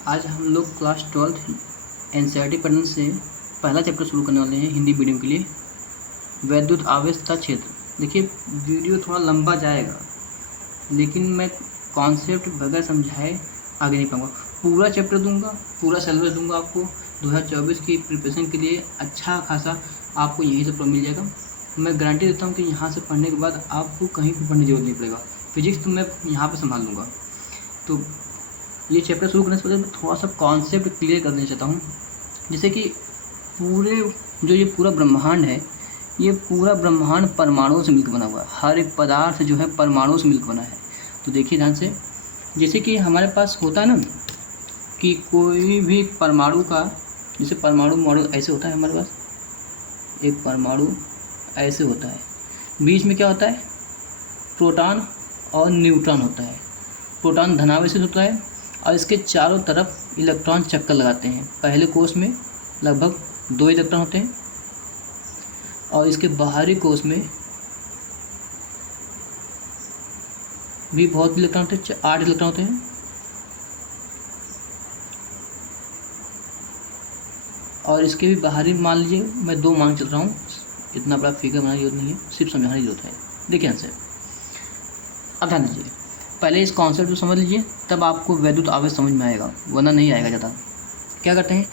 आज हम लोग क्लास 12th एनसीईआरटी पैटर्न से पहला चैप्टर शुरू करने वाले हैं हिंदी मीडियम के लिए, वैद्युत आवेश का क्षेत्र। देखिए वीडियो थोड़ा लंबा जाएगा, लेकिन मैं कॉन्सेप्ट बगैर समझाए आगे नहीं पाऊँगा। पूरा चैप्टर दूंगा, पूरा सिलेबस दूंगा आपको। 2024 की प्रिपरेशन के लिए अच्छा खासा आपको यहीं से मिल जाएगा। मैं गारंटी देता हूँ कि यहाँ से पढ़ने के बाद आपको कहीं भी पढ़ने की जरूरत नहीं पड़ेगा। फिजिक्स तो मैं यहाँ पर संभाल लूँगा। तो ये चैप्टर शुरू करने से पहले मैं थोड़ा सा कॉन्सेप्ट क्लियर कर देना चाहता हूँ। जैसे कि ये पूरा ब्रह्मांड है, ये पूरा ब्रह्मांड परमाणुओं से मिलकर बना हुआ है। हर एक पदार्थ जो है परमाणुओं से मिलकर बना है। तो देखिए ध्यान से, जैसे कि हमारे पास होता है ना कि कोई भी परमाणु का, जैसे परमाणु मॉडल ऐसे होता है हमारे पास, एक परमाणु ऐसे होता है, बीच में क्या होता है, प्रोटॉन और न्यूट्रॉन होता है। प्रोटॉन धनावेशित होता है और इसके चारों तरफ इलेक्ट्रॉन चक्कर लगाते हैं। पहले कोष में लगभग 2 इलेक्ट्रॉन होते हैं और इसके बाहरी कोष में भी बहुत इलेक्ट्रॉन होते हैं, 8 इलेक्ट्रॉन होते हैं। और इसके भी बाहरी मान लीजिए, मैं 2 मान चल रहा हूँ, इतना बड़ा फिगर बनाने की जरूरत नहीं है, सिर्फ समझाने की जरूरत है। देखिए आंसर, अब ध्यान दीजिए, पहले इस कॉन्सेप्ट को समझ लीजिए, तब आपको वैद्युत आवेश समझ में आएगा, वरना नहीं आएगा ज़्यादा। क्या करते हैं,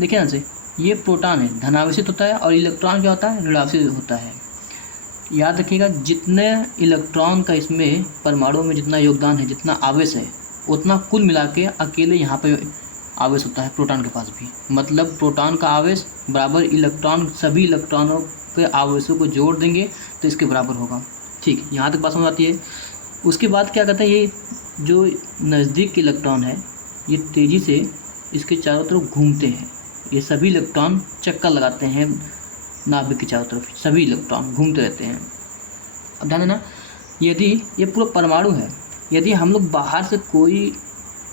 देखिए ध्यान से, ये प्रोटॉन है, धनावेशित होता है, और इलेक्ट्रॉन क्या होता है, ऋणावेशित होता है। याद रखिएगा, जितने इलेक्ट्रॉन का इसमें परमाणु में जितना योगदान है, जितना आवेश है, उतना कुल मिला के अकेले यहाँ पे आवेश होता है प्रोटॉन के पास भी। मतलब प्रोटॉन का आवेश बराबर इलेक्ट्रॉन, सभी इलेक्ट्रॉनों के आवेशों को जोड़ देंगे तो इसके बराबर होगा। ठीक, यहाँ तक बात समझ आती है। उसके बाद क्या कहता है, ये जो नज़दीक के इलेक्ट्रॉन है, ये तेज़ी से इसके चारों तरफ घूमते हैं। ये सभी इलेक्ट्रॉन चक्कर लगाते हैं नाभिक के चारों तरफ, सभी इलेक्ट्रॉन घूमते रहते हैं। अब ध्यान देना, यदि ये पूरा परमाणु है, यदि हम लोग बाहर से कोई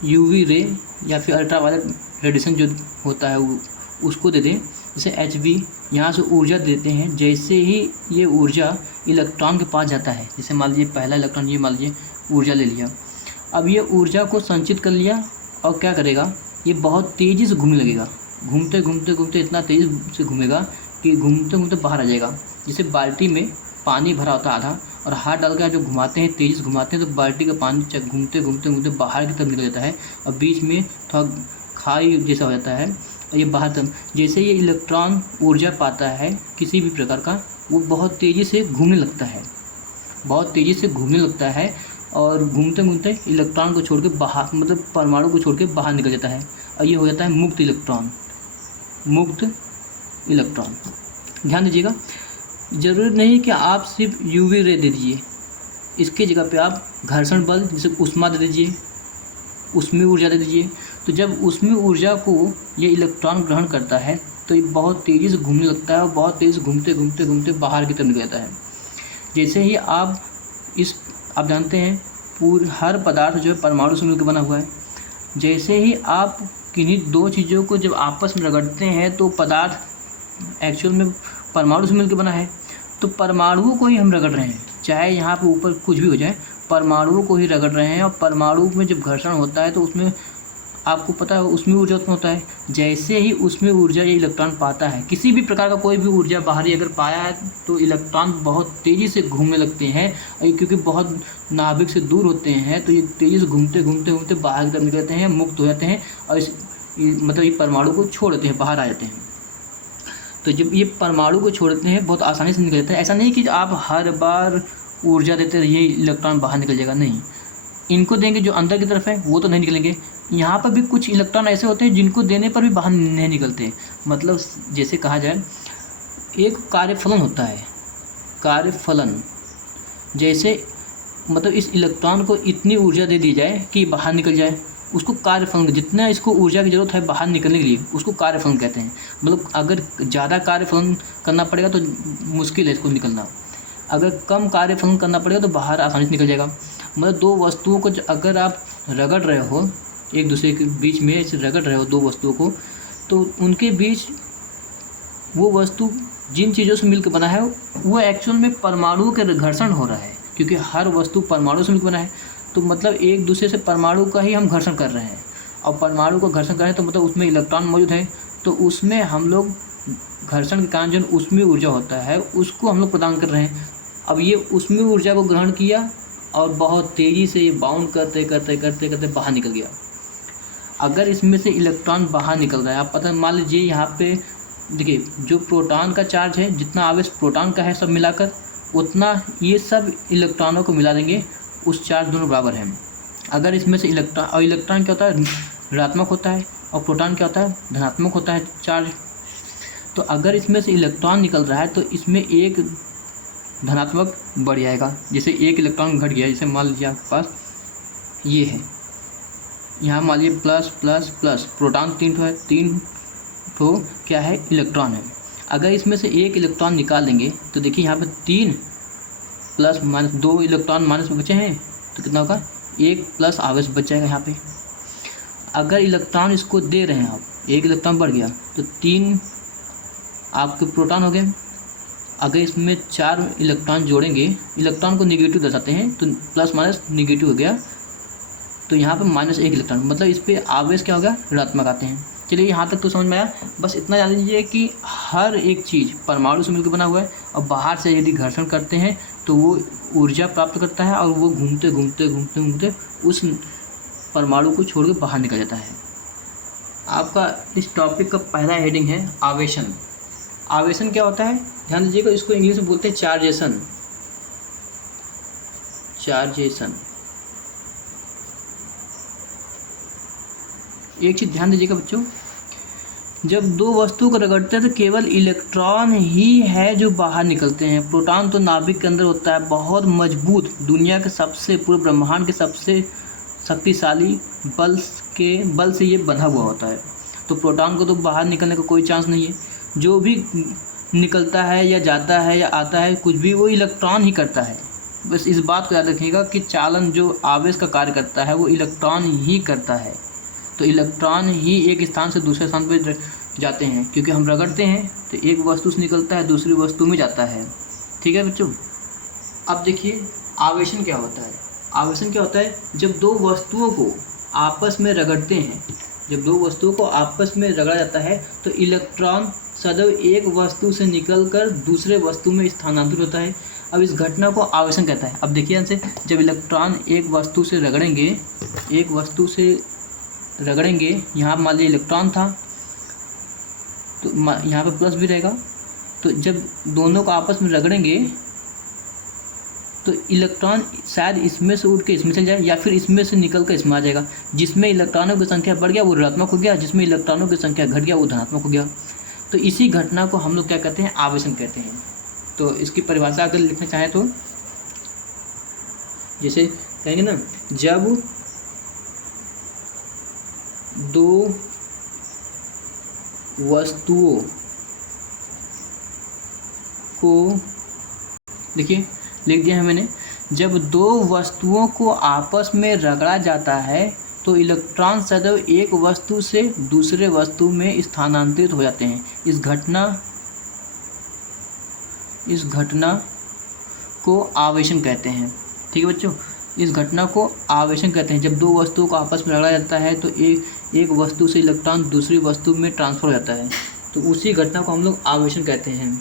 यूवी रे या फिर अल्ट्रावायलेट रेडिएशन जो होता है उसको दे दें, जैसे HV, यहाँ से ऊर्जा देते हैं। जैसे ही ये ऊर्जा इलेक्ट्रॉन के पास जाता है, जैसे मान लीजिए पहला इलेक्ट्रॉन, ये मान लीजिए ऊर्जा ले लिया, अब ये ऊर्जा को संचित कर लिया और क्या करेगा, ये बहुत तेज़ी से घूमने लगेगा। घूमते घूमते घूमते इतना तेज़ी से घूमेगा कि घूमते घूमते बाहर आ जाएगा। जैसे बाल्टी में पानी भरा होता है आधा, और हाथ डाल कर जो घुमाते हैं, तेज़ी से घुमाते हैं, तो बाल्टी का पानी घूमते घूमते घूमते बाहर की तरफ निकल जाता है और बीच में थोड़ा खाई जैसा हो जाता है और ये बाहर तरफ। जैसे ये इलेक्ट्रॉन ऊर्जा पाता है किसी भी प्रकार का, वो बहुत तेज़ी से घूमने लगता है, बहुत तेज़ी से घूमने लगता है और घूमते घूमते इलेक्ट्रॉन को छोड़ के बाहर, मतलब परमाणु को छोड़ के बाहर निकल जाता है और ये हो जाता है मुक्त इलेक्ट्रॉन। मुक्त इलेक्ट्रॉन, ध्यान दीजिएगा, ज़रूरी नहीं कि आप सिर्फ यूवी रे दे दीजिए, इसके जगह पे आप घर्षण बल जैसे उष्मा दे दीजिए, उसमें ऊर्जा दे दीजिए। तो जब उसमें ऊर्जा को ये इलेक्ट्रॉन ग्रहण करता है तो ये बहुत तेज़ी से घूमने लगता है और बहुत तेज़ी से घूमते घूमते घूमते बाहर की तरफ निकल जाता है। जैसे ही आप जानते हैं हर पदार्थ जो है परमाणु से मिलकर बना हुआ है। जैसे ही आप किन्हीं 2 चीज़ों को जब आपस में रगड़ते हैं तो पदार्थ एक्चुअल में परमाणु से मिलकर बना है। तो परमाणुओं को ही हम रगड़ रहे हैं, चाहे यहाँ पे ऊपर कुछ भी हो जाए, परमाणुओं को ही रगड़ रहे हैं। और परमाणु में जब घर्षण होता है तो उसमें आपको पता है उसमें ऊर्जा उत्पन्न होता है। जैसे ही उसमें ऊर्जा ये इलेक्ट्रॉन पाता है, किसी भी प्रकार का कोई भी ऊर्जा बाहरी अगर पाया है, तो इलेक्ट्रॉन बहुत तेज़ी से घूमने लगते हैं। क्योंकि बहुत नाभिक से दूर होते हैं तो ये तेज़ी से घूमते घूमते घूमते बाहर की तरफ निकल जाते हैं, मुक्त हो जाते हैं और मतलब ये परमाणु को छोड़ देते हैं, बाहर आ जाते हैं। तो जब ये परमाणु को छोड़ते हैं बहुत आसानी से निकल जाता है। ऐसा नहीं कि आप हर बार ऊर्जा देते रहिए इलेक्ट्रॉन बाहर निकल जाएगा, नहीं। इनको देंगे जो अंदर की तरफ है वो तो नहीं निकलेंगे। यहाँ पर भी कुछ इलेक्ट्रॉन ऐसे होते हैं जिनको देने पर भी बाहर नहीं निकलते। मतलब जैसे कहा जाए, एक कार्यफलन होता है, कार्यफलन। जैसे मतलब इस इलेक्ट्रॉन को इतनी ऊर्जा दे दी जाए कि बाहर निकल जाए, उसको कार्यफलन, जितना इसको ऊर्जा की ज़रूरत है बाहर निकलने के लिए, उसको कार्यफलन कहते हैं। मतलब अगर ज़्यादा कार्यफलन करना पड़ेगा तो मुश्किल है इसको निकलना, अगर कम कार्यफलन करना पड़ेगा तो बाहर आसानी से निकल जाएगा। मतलब 2 वस्तुओं को अगर आप रगड़ रहे हो, एक दूसरे के बीच में ऐसे रगड़ रहे हो 2 वस्तुओं को, तो उनके बीच वो वस्तु जिन चीज़ों से मिलकर बना है वो एक्चुअल में परमाणु के घर्षण हो रहा है, क्योंकि हर वस्तु परमाणु से मिलकर बना है। तो मतलब एक दूसरे से परमाणु का ही हम घर्षण कर रहे हैं और परमाणु को घर्षण करें तो मतलब उसमें इलेक्ट्रॉन मौजूद है, तो उसमें हम लोग घर्षण के कारण जो ऊष्मीय ऊर्जा होता है उसको हम लोग प्रदान कर रहे हैं। अब ये ऊष्मीय ऊर्जा को ग्रहण किया और बहुत तेज़ी से ये बाउंड करते करते करते करते बाहर निकल गया। अगर इसमें से इलेक्ट्रॉन बाहर निकल रहा है, आप पता मान लीजिए यहाँ पे देखिए जो प्रोटॉन का चार्ज है, जितना आवेश प्रोटॉन का है सब मिलाकर, उतना ये सब इलेक्ट्रॉनों को मिला देंगे, उस चार्ज दोनों बराबर हैं। अगर इसमें से इलेक्ट्रॉन, और इलेक्ट्रॉन क्या होता है ऋणात्मक होता है और प्रोटॉन क्या होता है धनात्मक होता है चार्ज। तो अगर इसमें से इलेक्ट्रॉन निकल रहा है तो इसमें एक धनात्मक बढ़ जाएगा। जैसे एक इलेक्ट्रॉन घट गया, जैसे मान लीजिए आपके पास ये है, यहाँ मान लीजिए प्लस प्लस प्लस, प्रोटॉन 3 ठो है, 3 ठो क्या है इलेक्ट्रॉन है। अगर इसमें से एक इलेक्ट्रॉन निकाल देंगे तो देखिए यहाँ पे 3 प्लस माइनस 2 इलेक्ट्रॉन माइनस में बचे हैं, तो कितना होगा 1 प्लस आवेश बच जाएगा यहाँ पे। अगर इलेक्ट्रॉन इसको दे रहे हैं आप, एक इलेक्ट्रॉन बढ़ गया तो 3 आपके प्रोटॉन हो गए। अगर इसमें 4 इलेक्ट्रॉन जोड़ेंगे, इलेक्ट्रॉन को निगेटिव दर्शाते हैं तो प्लस माइनस निगेटिव हो गया, तो यहाँ पे -1 इलेक्ट्रॉन, मतलब इस पर आवेश क्या होगा ऋणात्मक आते हैं। चलिए यहाँ तक तो समझ में आया। बस इतना जान लीजिए कि हर एक चीज़ परमाणु से मिलकर बना हुआ है और बाहर से यदि घर्षण करते हैं तो वो ऊर्जा प्राप्त करता है और वो घूमते घूमते घूमते घूमते उस परमाणु को छोड़ के बाहर निकल जाता है। आपका इस टॉपिक का पहला हेडिंग है आवेशन। आवेशन क्या होता है ध्यान दीजिएगा, इसको इंग्लिश में बोलते हैं चार्जेशन। चार्जेशन, एक चीज़ ध्यान दीजिएगा बच्चों, जब दो वस्तु को रगड़ते हैं तो केवल इलेक्ट्रॉन ही है जो बाहर निकलते हैं। प्रोटॉन तो नाभिक के अंदर होता है, बहुत मजबूत, दुनिया के सबसे, पूरे ब्रह्मांड के सबसे शक्तिशाली बल से ये बंधा हुआ होता है। तो प्रोटॉन को तो बाहर निकलने का कोई चांस नहीं है। जो भी निकलता है या जाता है या आता है, कुछ भी वो इलेक्ट्रॉन ही करता है। बस इस बात को याद रखिएगा कि चालन जो आवेश का कार्य करता है वो इलेक्ट्रॉन ही करता है। तो इलेक्ट्रॉन ही एक स्थान से दूसरे स्थान पर जाते हैं, क्योंकि हम रगड़ते हैं तो एक वस्तु से निकलता है दूसरी वस्तु में जाता है। ठीक है बच्चों। अब देखिए आवेशन क्या होता है। आवेशन क्या होता है, जब दो वस्तुओं को आपस में रगड़ते हैं, जब दो वस्तुओं को आपस में रगड़ा जाता है तो इलेक्ट्रॉन सदैव एक वस्तु से निकलकर दूसरे वस्तु में स्थानांतरित होता है। अब इस घटना को आवेशन कहता है। अब देखिए यहाँ से, जब इलेक्ट्रॉन एक वस्तु से रगड़ेंगे, एक वस्तु से रगड़ेंगे, यहाँ मान लीजिए इलेक्ट्रॉन था तो यहाँ पे प्लस भी रहेगा, तो जब दोनों को आपस में रगड़ेंगे तो इलेक्ट्रॉन शायद इसमें से उठ के इसमें चल जाए या फिर इसमें से निकल कर इसमें आ जाएगा। जिसमें इलेक्ट्रॉनों की संख्या बढ़ गया वो ऋणात्मक हो गया, जिसमें इलेक्ट्रॉनों की संख्या घट गया वो धनात्मक हो गया। तो इसी घटना को हम लोग क्या कहते हैं, आवेशन कहते हैं। तो इसकी परिभाषा अगर लिखना चाहें तो जैसे कहेंगे ना, जब दो वस्तुओं को, देखिए लिख दिया है मैंने, जब दो वस्तुओं को आपस में रगड़ा जाता है तो इलेक्ट्रॉन सदैव एक वस्तु से दूसरे वस्तु में स्थानांतरित हो जाते हैं। इस घटना को आवेशन कहते हैं। ठीक है बच्चों, इस घटना को आवेशन कहते हैं। जब दो वस्तुओं को आपस में रगड़ा जाता है तो एक वस्तु से इलेक्ट्रॉन दूसरी वस्तु में ट्रांसफर हो जाता है, तो उसी घटना को हम लोग आवेशन कहते हैं।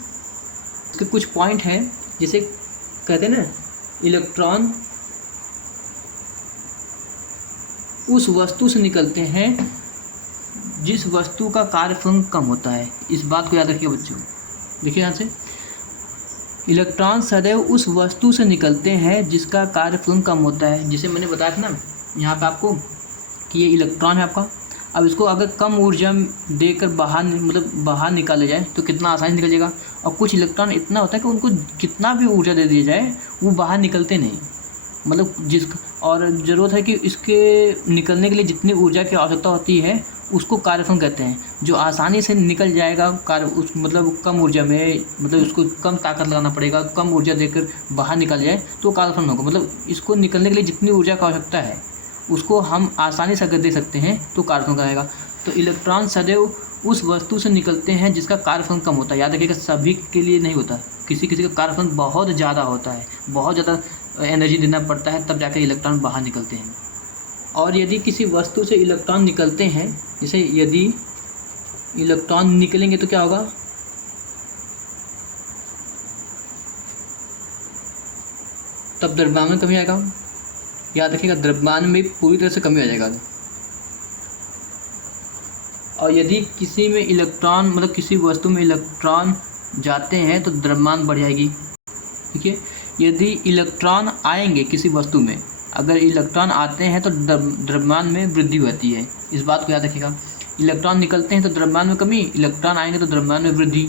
इसके कुछ पॉइंट हैं, जैसे कहते हैं ना, इलेक्ट्रॉन उस वस्तु से निकलते हैं जिस वस्तु का कार्यफल कम होता है। इस बात को याद रखिए बच्चों। देखिए यहाँ से, इलेक्ट्रॉन सदैव उस वस्तु से निकलते हैं जिसका कार्यफल कम होता है। जिसे मैंने बताया था ना यहाँ पे आपको कि ये इलेक्ट्रॉन है आपका। अब इसको अगर कम ऊर्जा देकर बाहर निकाला जाए तो कितना आसानी से निकल जाएगा। और कुछ इलेक्ट्रॉन इतना होता है कि उनको कितना भी ऊर्जा दे दी जाए वो बाहर निकलते नहीं, और ज़रूरत है कि इसके निकलने के लिए जितनी ऊर्जा की आवश्यकता होती है उसको कार्यफल कहते हैं। जो आसानी से निकल जाएगा कम ऊर्जा में, उसको कम ताकत लगाना पड़ेगा, कम ऊर्जा देकर बाहर निकल जाए तो कार्यफल होगा। इसको निकलने के लिए जितनी ऊर्जा की आवश्यकता है उसको हम आसानी से अगर दे सकते हैं तो कार्यफल कराएगा। तो इलेक्ट्रॉन सदैव उस वस्तु से निकलते हैं जिसका कार्यफल कम होता है। याद रखिएगा, सभी के लिए नहीं होता, किसी किसी का कार्यफल बहुत ज़्यादा होता है, बहुत ज़्यादा एनर्जी देना पड़ता है तब जाकर इलेक्ट्रॉन बाहर निकलते हैं। और यदि किसी वस्तु से इलेक्ट्रॉन निकलते हैं, जैसे यदि इलेक्ट्रॉन निकलेंगे तो क्या होगा, तब द्रव्यमान में कमी आएगा। याद रखिएगा, द्रव्यमान में पूरी तरह से कमी आ जाएगा। और यदि किसी में इलेक्ट्रॉन मतलब किसी वस्तु में इलेक्ट्रॉन जाते हैं तो द्रव्यमान बढ़ जाएगी। ठीक है, यदि इलेक्ट्रॉन आएंगे किसी वस्तु में, अगर इलेक्ट्रॉन आते हैं तो द्रव्यमान में वृद्धि होती है। इस बात को याद रखिएगा। इलेक्ट्रॉन निकलते हैं तो द्रव्यमान में कमी, इलेक्ट्रॉन आएंगे तो द्रव्यमान में वृद्धि।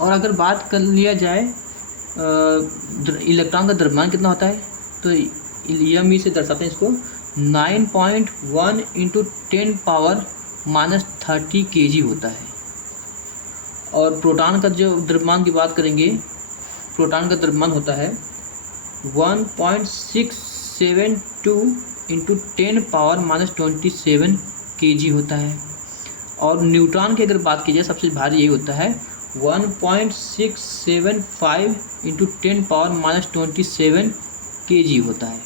और अगर बात कर लिया जाए इलेक्ट्रॉन का द्रव्यमान कितना होता है, तो एम से दर्शाते हैं इसको 9.1 × 10⁻³ kg होता है। और प्रोटॉन का जो द्रव्यमान की बात करेंगे, प्रोटॉन का द्रव्यमान होता है 1.672 × 10⁻27 kg होता है। और न्यूट्रॉन की अगर बात की जाए, सबसे भारी यही होता है 1.675 × 10⁻27 kg होता है।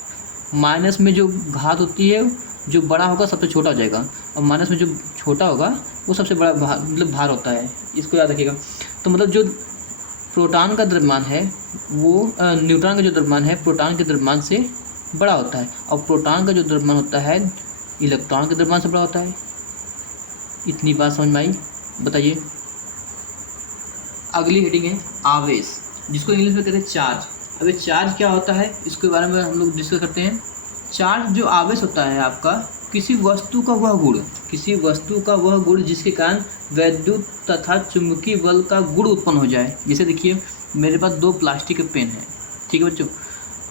माइनस में जो घात होती है, जो बड़ा होगा सबसे छोटा हो जाएगा, और माइनस में जो छोटा होगा वो सबसे बड़ा मतलब भार होता है। इसको याद रखिएगा। तो मतलब जो प्रोटॉन का द्रव्यमान है वो न्यूट्रॉन का जो द्रव्यमान है प्रोटॉन के द्रव्यमान से बड़ा होता है, और प्रोटॉन का जो द्रव्यमान होता है इलेक्ट्रॉन के द्रव्यमान से बड़ा होता है। इतनी बात समझ में आई? बताइए। अगली हेडिंग है आवेश, जिसको इंग्लिश में कहते हैं चार्ज। अब ये चार्ज क्या होता है, इसके बारे में हम लोग डिस्कस करते हैं। चार्ज जो आवेश होता है आपका, किसी वस्तु का वह गुण जिसके कारण वैद्युत तथा चुंबकीय बल का गुण उत्पन्न हो जाए। जैसे देखिए मेरे पास 2 प्लास्टिक के पेन हैं, ठीक है बच्चों।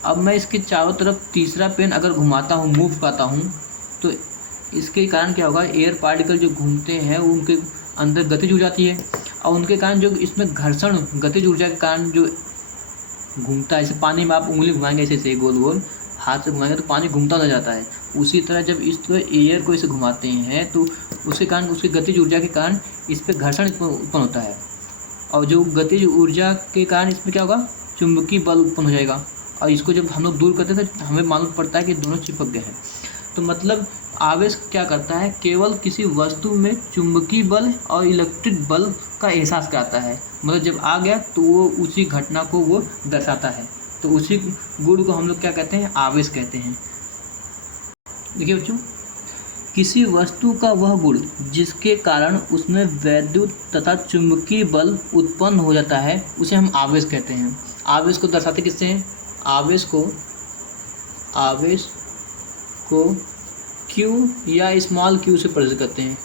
अब मैं इसके चारों तरफ तीसरा पेन अगर घुमाता हूँ, मूव करता हूँ, तो इसके कारण क्या होगा, एयर पार्टिकल जो घूमते हैं उनके अंदर गतिज ऊर्जा जाती है, और उनके कारण जो इसमें घर्षण गतिज ऊर्जा के कारण जो घूमता है, जैसे पानी में आप उंगली घुमाएंगे ऐसे गोल गोल हाथ से घुमाएंगे तो पानी घूमता ना जाता है। उसी तरह जब इसको एयर को इसे घुमाते हैं तो उसके कारण, उसकी गतिज ऊर्जा के कारण इस पर घर्षण उत्पन्न होता है, और जो गतिज ऊर्जा के कारण इसमें क्या होगा, चुंबकीय बल उत्पन्न हो जाएगा। और इसको जब हम लोग दूर करते हैं तो हमें मालूम पड़ता है कि दोनों चिपक गए हैं। तो मतलब आवेश क्या करता है, केवल किसी वस्तु में चुंबकीय बल और इलेक्ट्रिक बल का एहसास कराता है। मतलब जब आ गया तो वो उसी घटना को वो दर्शाता है, तो उसी गुण को हम लोग क्या कहते हैं, आवेश कहते हैं। देखिए बच्चों, किसी वस्तु का वह गुण जिसके कारण उसमें वैद्युत तथा चुंबकीय बल उत्पन्न हो जाता है, उसे हम आवेश कहते हैं। आवेश को दर्शाते किससे हैं, आवेश को Q या स्मॉल q से प्रदर्शित करते हैं।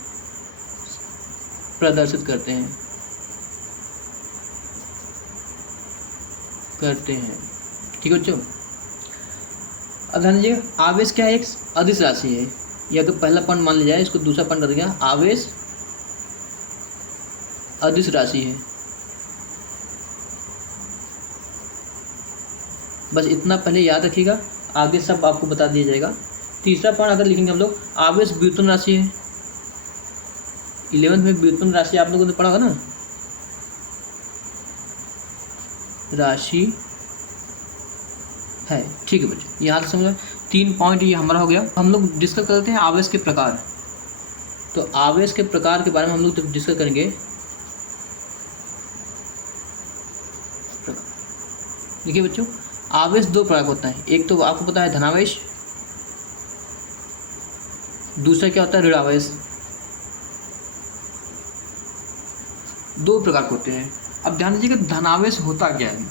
ठीक है बच्चों। अब ध्यान दीजिए, आवेश क्या है, एक अदिश राशि है। या तो पहला पॉइंट मान लिया जाए, इसको दूसरा पॉइंट कर दिया, आवेश अदिश राशि है। बस इतना पहले याद रखिएगा, आगे सब आपको बता दिया जाएगा। तीसरा पॉइंट अगर लिखेंगे हम लोग, आवेश व्युत्पन्न राशि है। 11th में व्युत्पन्न राशि आप लोगों ने पढ़ा होगा ना, राशि है। ठीक है बच्चों, यहाँ से समझो 3 पॉइंट ये हमारा हो गया। हम लोग डिस्कस करते हैं आवेश के प्रकार। तो आवेश के प्रकार के बारे में हम लोग जब डिस्कस करेंगे, देखिए बच्चों, आवेश 2 प्रकार का होता है। एक तो आपको पता है धनावेश, दूसरा क्या होता है ऋणावेश। 2 प्रकार के होते हैं। अब ध्यान दीजिएगा धनावेश होता क्या है।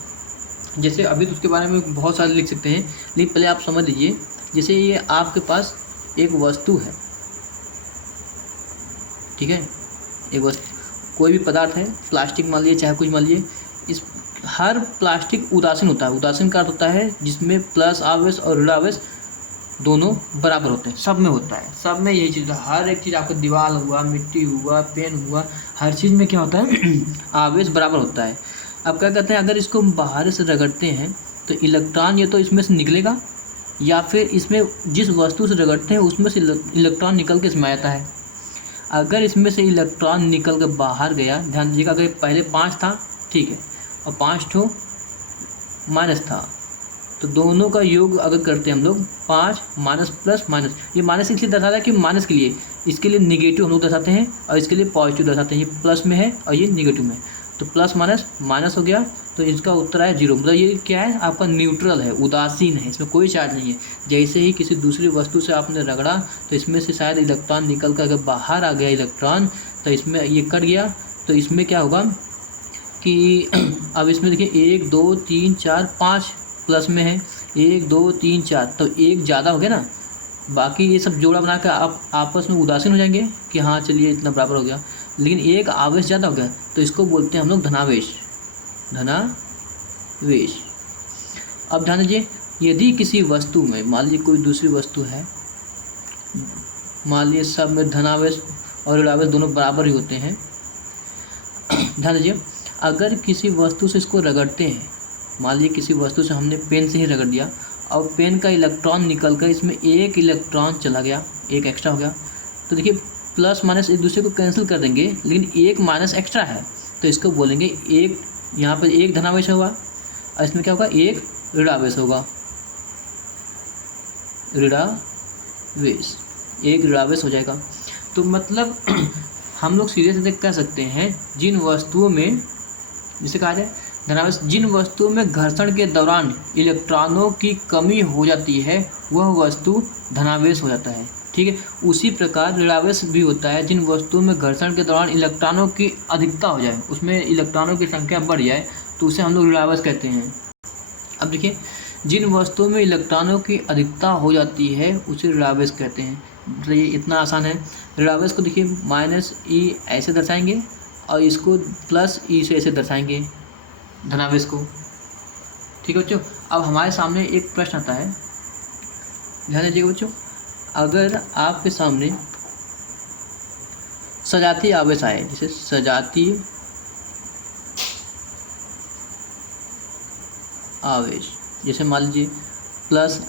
जैसे अभी तो उसके बारे में बहुत सारे लिख सकते हैं, लेकिन पहले आप समझ लीजिए। जैसे ये आपके पास एक वस्तु है, ठीक है, एक वस्तु, कोई भी पदार्थ है, प्लास्टिक मान लीजिए चाहे कुछ मान लीजिए। इस हर प्लास्टिक उदासीन होता है। उदासीन का अर्थ होता है जिसमें प्लस आवेश और ऋणावेश दोनों बराबर होते हैं। सब में होता है, सब में यही चीज़ है। हर एक चीज़, आपका दीवार हुआ, मिट्टी हुआ, पेन हुआ, हर चीज़ में क्या होता है आवेश बराबर होता है। अब क्या कहते हैं, अगर इसको बाहर से रगड़ते हैं तो इलेक्ट्रॉन या तो इसमें से निकलेगा, या फिर इसमें जिस वस्तु से रगड़ते हैं उसमें से इलेक्ट्रॉन निकल के इसमें आता है। अगर इसमें से इलेक्ट्रॉन निकल के बाहर गया, ध्यान दीजिएगा, अगर पहले 5 था, ठीक है, और 5 ठो माइनस था, तो दोनों का योग अगर करते हैं हम लोग 5 माइनस प्लस माइनस, ये माइनस इसलिए दर्शाता है कि माइनस के लिए, इसके लिए निगेटिव हम लोग दर्शाते हैं और इसके लिए पॉजिटिव दर्शाते हैं। ये प्लस में है और ये निगेटिव में, तो प्लस माइनस माइनस हो गया, तो इसका उत्तर आया 0। मतलब ये क्या है, आपका न्यूट्रल है, उदासीन है, इसमें कोई चार्ज नहीं है। जैसे ही किसी दूसरी वस्तु से आपने रगड़ा तो इसमें से शायद इलेक्ट्रॉन निकल कर अगर बाहर आ गया इलेक्ट्रॉन, तो इसमें ये कट गया, तो इसमें क्या होगा कि अब इसमें देखिए 1 2 3 4 5 प्लस में है, 1 2 3 4, तो एक ज़्यादा हो गया ना, बाकी ये सब जोड़ा बना कर आप आपस में उदासीन हो जाएंगे कि हाँ चलिए इतना बराबर हो गया, लेकिन एक आवेश ज़्यादा हो गया, तो इसको बोलते हैं हम लोग धनावेश, धनावेश। अब ध्यान दीजिए, यदि किसी वस्तु में, मान लीजिए कोई दूसरी वस्तु है, मान लीजिए सब में धनावेश और ऋणावेश दोनों बराबर ही होते हैं। ध्यान दीजिए, अगर किसी वस्तु से इसको रगड़ते हैं, मान लीजिए किसी वस्तु से हमने पेन से ही रगड़ दिया और पेन का इलेक्ट्रॉन निकल कर इसमें एक इलेक्ट्रॉन चला गया, एक एक्स्ट्रा हो गया, तो देखिए प्लस माइनस एक दूसरे को कैंसिल कर देंगे, लेकिन एक माइनस एक्स्ट्रा है, तो इसको बोलेंगे एक, यहाँ पर एक धनावेश होगा और इसमें क्या होगा, एक ऋणावेश होगा, ऋणावेश, एक ऋणावेश हो जाएगा। तो मतलब हम लोग सीधे सीधे कह सकते हैं, जिन वस्तुओं में, जिसे कहा जाए धनावेश, जिन वस्तुओं में घर्षण के दौरान इलेक्ट्रॉनों की कमी हो जाती है वह वस्तु धनावेश हो जाता है। ठीक है, उसी प्रकार ऋणावेश भी होता है, जिन वस्तुओं में घर्षण के दौरान इलेक्ट्रॉनों की अधिकता हो जाए, उसमें इलेक्ट्रॉनों की संख्या बढ़ जाए, तो उसे हम लोग ऋणावेश कहते हैं। अब देखिए, जिन वस्तुओं में इलेक्ट्रॉनों की अधिकता हो जाती है उसे ऋणावेश कहते हैं। तो ये इतना आसान है। ऋणावेश को देखिए -e ऐसे दर्शाएंगे और इसको +e से ऐसे दर्शाएंगे धनावेश को। ठीक है बच्चों, अब हमारे सामने एक प्रश्न आता है, ध्यान दीजिएगा बच्चों, अगर आपके सामने सजातीय आवेश आए, जैसे सजातीय आवेश, जैसे मान लीजिए प्लस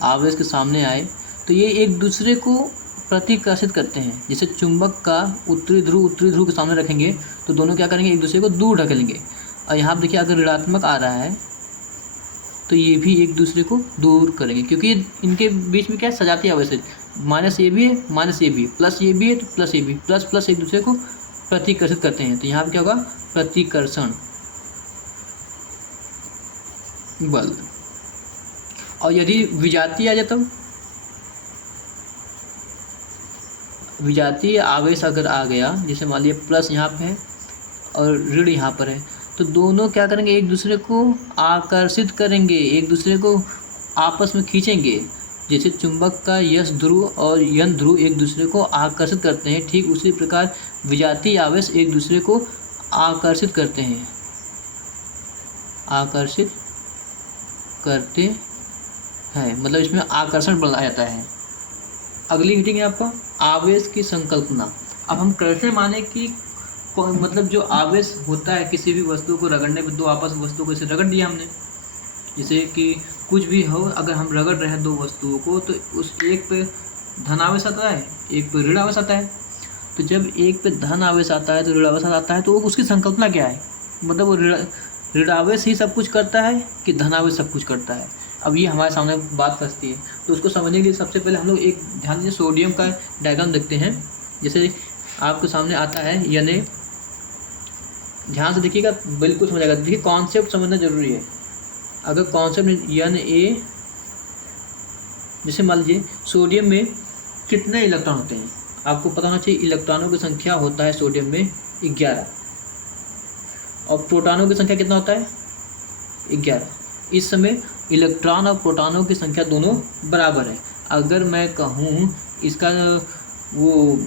आवेश के सामने आए, तो ये एक दूसरे को प्रतिकर्षित करते हैं। जैसे चुंबक का उत्तरी ध्रुव के सामने रखेंगे तो दोनों क्या करेंगे, एक दूसरे को दूर ढकेलेंगे। और यहाँ पर देखिए, अगर ऋणात्मक आ रहा है तो ये भी एक दूसरे को दूर करेंगे, क्योंकि इनके बीच में क्या है, सजातीय आवेश है। माइनस ये भी है, माइनस ये भी, प्लस ये भी है तो प्लस ये भी, प्लस एक दूसरे को प्रतिकर्षित करते हैं। तो यहाँ पर क्या होगा, प्रतिकर्षण बल। और यदि विजातीय आ जाए, तब विजातीय आवेश अगर आ गया, जैसे मान लीजिए प्लस यहाँ पे है और ऋण यहाँ पर है, तो दोनों क्या करेंगे, एक दूसरे को आकर्षित करेंगे, एक दूसरे को आपस में खींचेंगे। जैसे चुंबक का यस ध्रुव और यन ध्रुव एक दूसरे को आकर्षित करते हैं, ठीक उसी प्रकार विजातीय आवेश एक दूसरे को आकर्षित करते हैं, आकर्षित करते हैं, मतलब इसमें आकर्षण बढ़ जाता है। अगली हीटिंग है आपका आवेश की संकल्पना। अब हम कैसे माने कि मतलब जो आवेश होता है किसी भी वस्तु को रगड़ने पे, दो आपस वस्तु को इसे रगड़ दिया हमने, जैसे कि कुछ भी हो, अगर हम रगड़ रहे हैं दो वस्तुओं को, तो उस एक पे धन आवेश आता है, एक पे ऋण आवेश आता है। तो जब एक पे धन आवेश आता है तो ऋण आवेश आता है, तो वो उसकी संकल्पना क्या है, मतलब वो ऋण आवेश ही सब कुछ करता है कि धन आवेश सब कुछ करता है। अब ये हमारे सामने बात फंसती है, तो उसको समझने के लिए सबसे पहले हम लोग एक ध्यान दीजिए सोडियम का डायग्राम देखते हैं। जैसे आपके सामने आता है, यानी ध्यान से देखिएगा, बिल्कुल समझ आएगा। देखिए कॉन्सेप्ट समझना जरूरी है। अगर कॉन्सेप्ट Na, जैसे मान लीजिए सोडियम में कितने इलेक्ट्रॉन होते हैं, आपको पता होना चाहिए। इलेक्ट्रॉनों की संख्या होता है सोडियम में 11 और प्रोटॉनों की संख्या कितना होता है, 11। इस समय इलेक्ट्रॉन और प्रोटॉनों की संख्या दोनों बराबर है। अगर मैं कहूँ इसका वो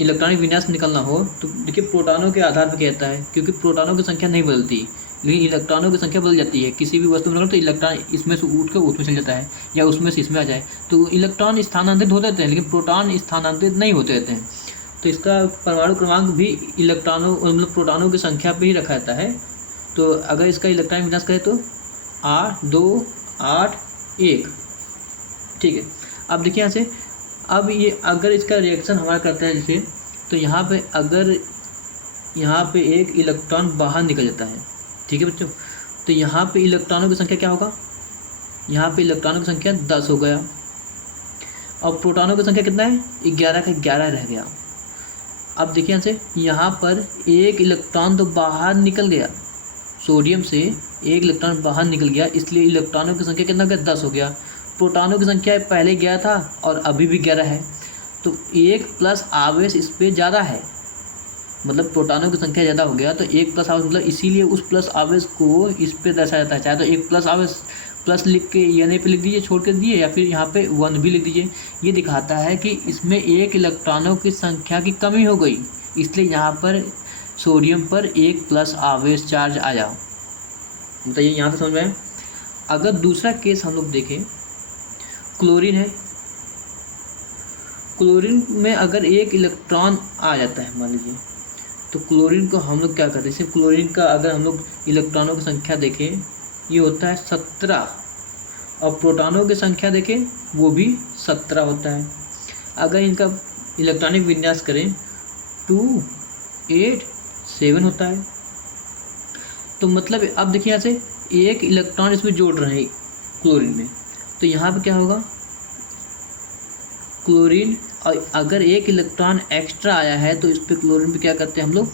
इलेक्ट्रॉनिक विन्यास निकलना हो, तो देखिए प्रोटॉनों के आधार पर कहता है, क्योंकि प्रोटॉनों की संख्या नहीं बदलती, लेकिन इलेक्ट्रॉनों की संख्या बदल जाती है। किसी भी वस्तु में तो इलेक्ट्रॉन इसमें से उठ कर उसमें चल जाता है, या उसमें से इसमें आ जाए, तो इलेक्ट्रॉन स्थानांतरित होते रहते हैं, लेकिन प्रोटॉन स्थानांतरित नहीं होते रहते हैं। तो इसका परमाणु क्रमांक भी इलेक्ट्रॉनों मतलब प्रोटॉनों की संख्या पर ही रखा जाता है। तो अगर इसका इलेक्ट्रॉनिक विन्यास करें तो 8 2 8 1, ठीक है। अब देखिए यहाँ से, अब ये अगर इसका रिएक्शन हमारा करता है जैसे, तो यहाँ पे अगर यहाँ पे एक इलेक्ट्रॉन बाहर निकल जाता है, ठीक है बच्चों, तो यहाँ पे इलेक्ट्रॉनों की संख्या क्या होगा, यहाँ पे इलेक्ट्रॉनों की संख्या 10 हो गया, और प्रोटॉनों की संख्या कितना है, 11 का 11 रह गया। अब देखिए यहाँ से, यहाँ पर एक इलेक्ट्रॉन तो बाहर निकल गया, सोडियम से एक इलेक्ट्रॉन बाहर निकल गया, इसलिए इलेक्ट्रॉनों की संख्या कितना हो गया, 10 हो गया। प्रोटॉनों की संख्या पहले 11 था और अभी भी 11 है, तो एक प्लस आवेश इस पर ज़्यादा है, मतलब प्रोटॉनों की संख्या ज़्यादा हो गया, तो एक प्लस आवेश, मतलब इसीलिए उस प्लस आवेश को इस पे दर्शाया जाता है। चाहे तो एक प्लस आवेश प्लस लिख के यानी पे लिख दीजिए, छोड़ कर दिए, या फिर यहाँ पे 1 भी लिख दीजिए। ये दिखाता है कि इसमें एक इलेक्ट्रॉनों की संख्या की कमी हो गई, इसलिए यहाँ पर सोडियम पर एक प्लस आवेश चार्ज आया। बताइए यहाँ से समझ में आया। अगर दूसरा केस हम लोग देखें, क्लोरीन है, क्लोरीन में अगर एक इलेक्ट्रॉन आ जाता है मान लीजिए, तो क्लोरीन को हम लोग क्या करते हैं, जैसे क्लोरीन का अगर हम लोग इलेक्ट्रॉनों की संख्या देखें, ये होता है 17, और प्रोटॉनों की संख्या देखें वो भी 17 होता है। अगर इनका इलेक्ट्रॉनिक विन्यास करें 2, 8, 7 होता है। तो मतलब अब देखिए यहाँ से एक इलेक्ट्रॉन इसमें जोड़ रहे हैं क्लोरीन में, तो यहाँ पे क्या होगा, क्लोरीन, और अगर एक इलेक्ट्रॉन एक्स्ट्रा आया है तो इस पर क्लोरीन पे क्या करते हैं हम लोग,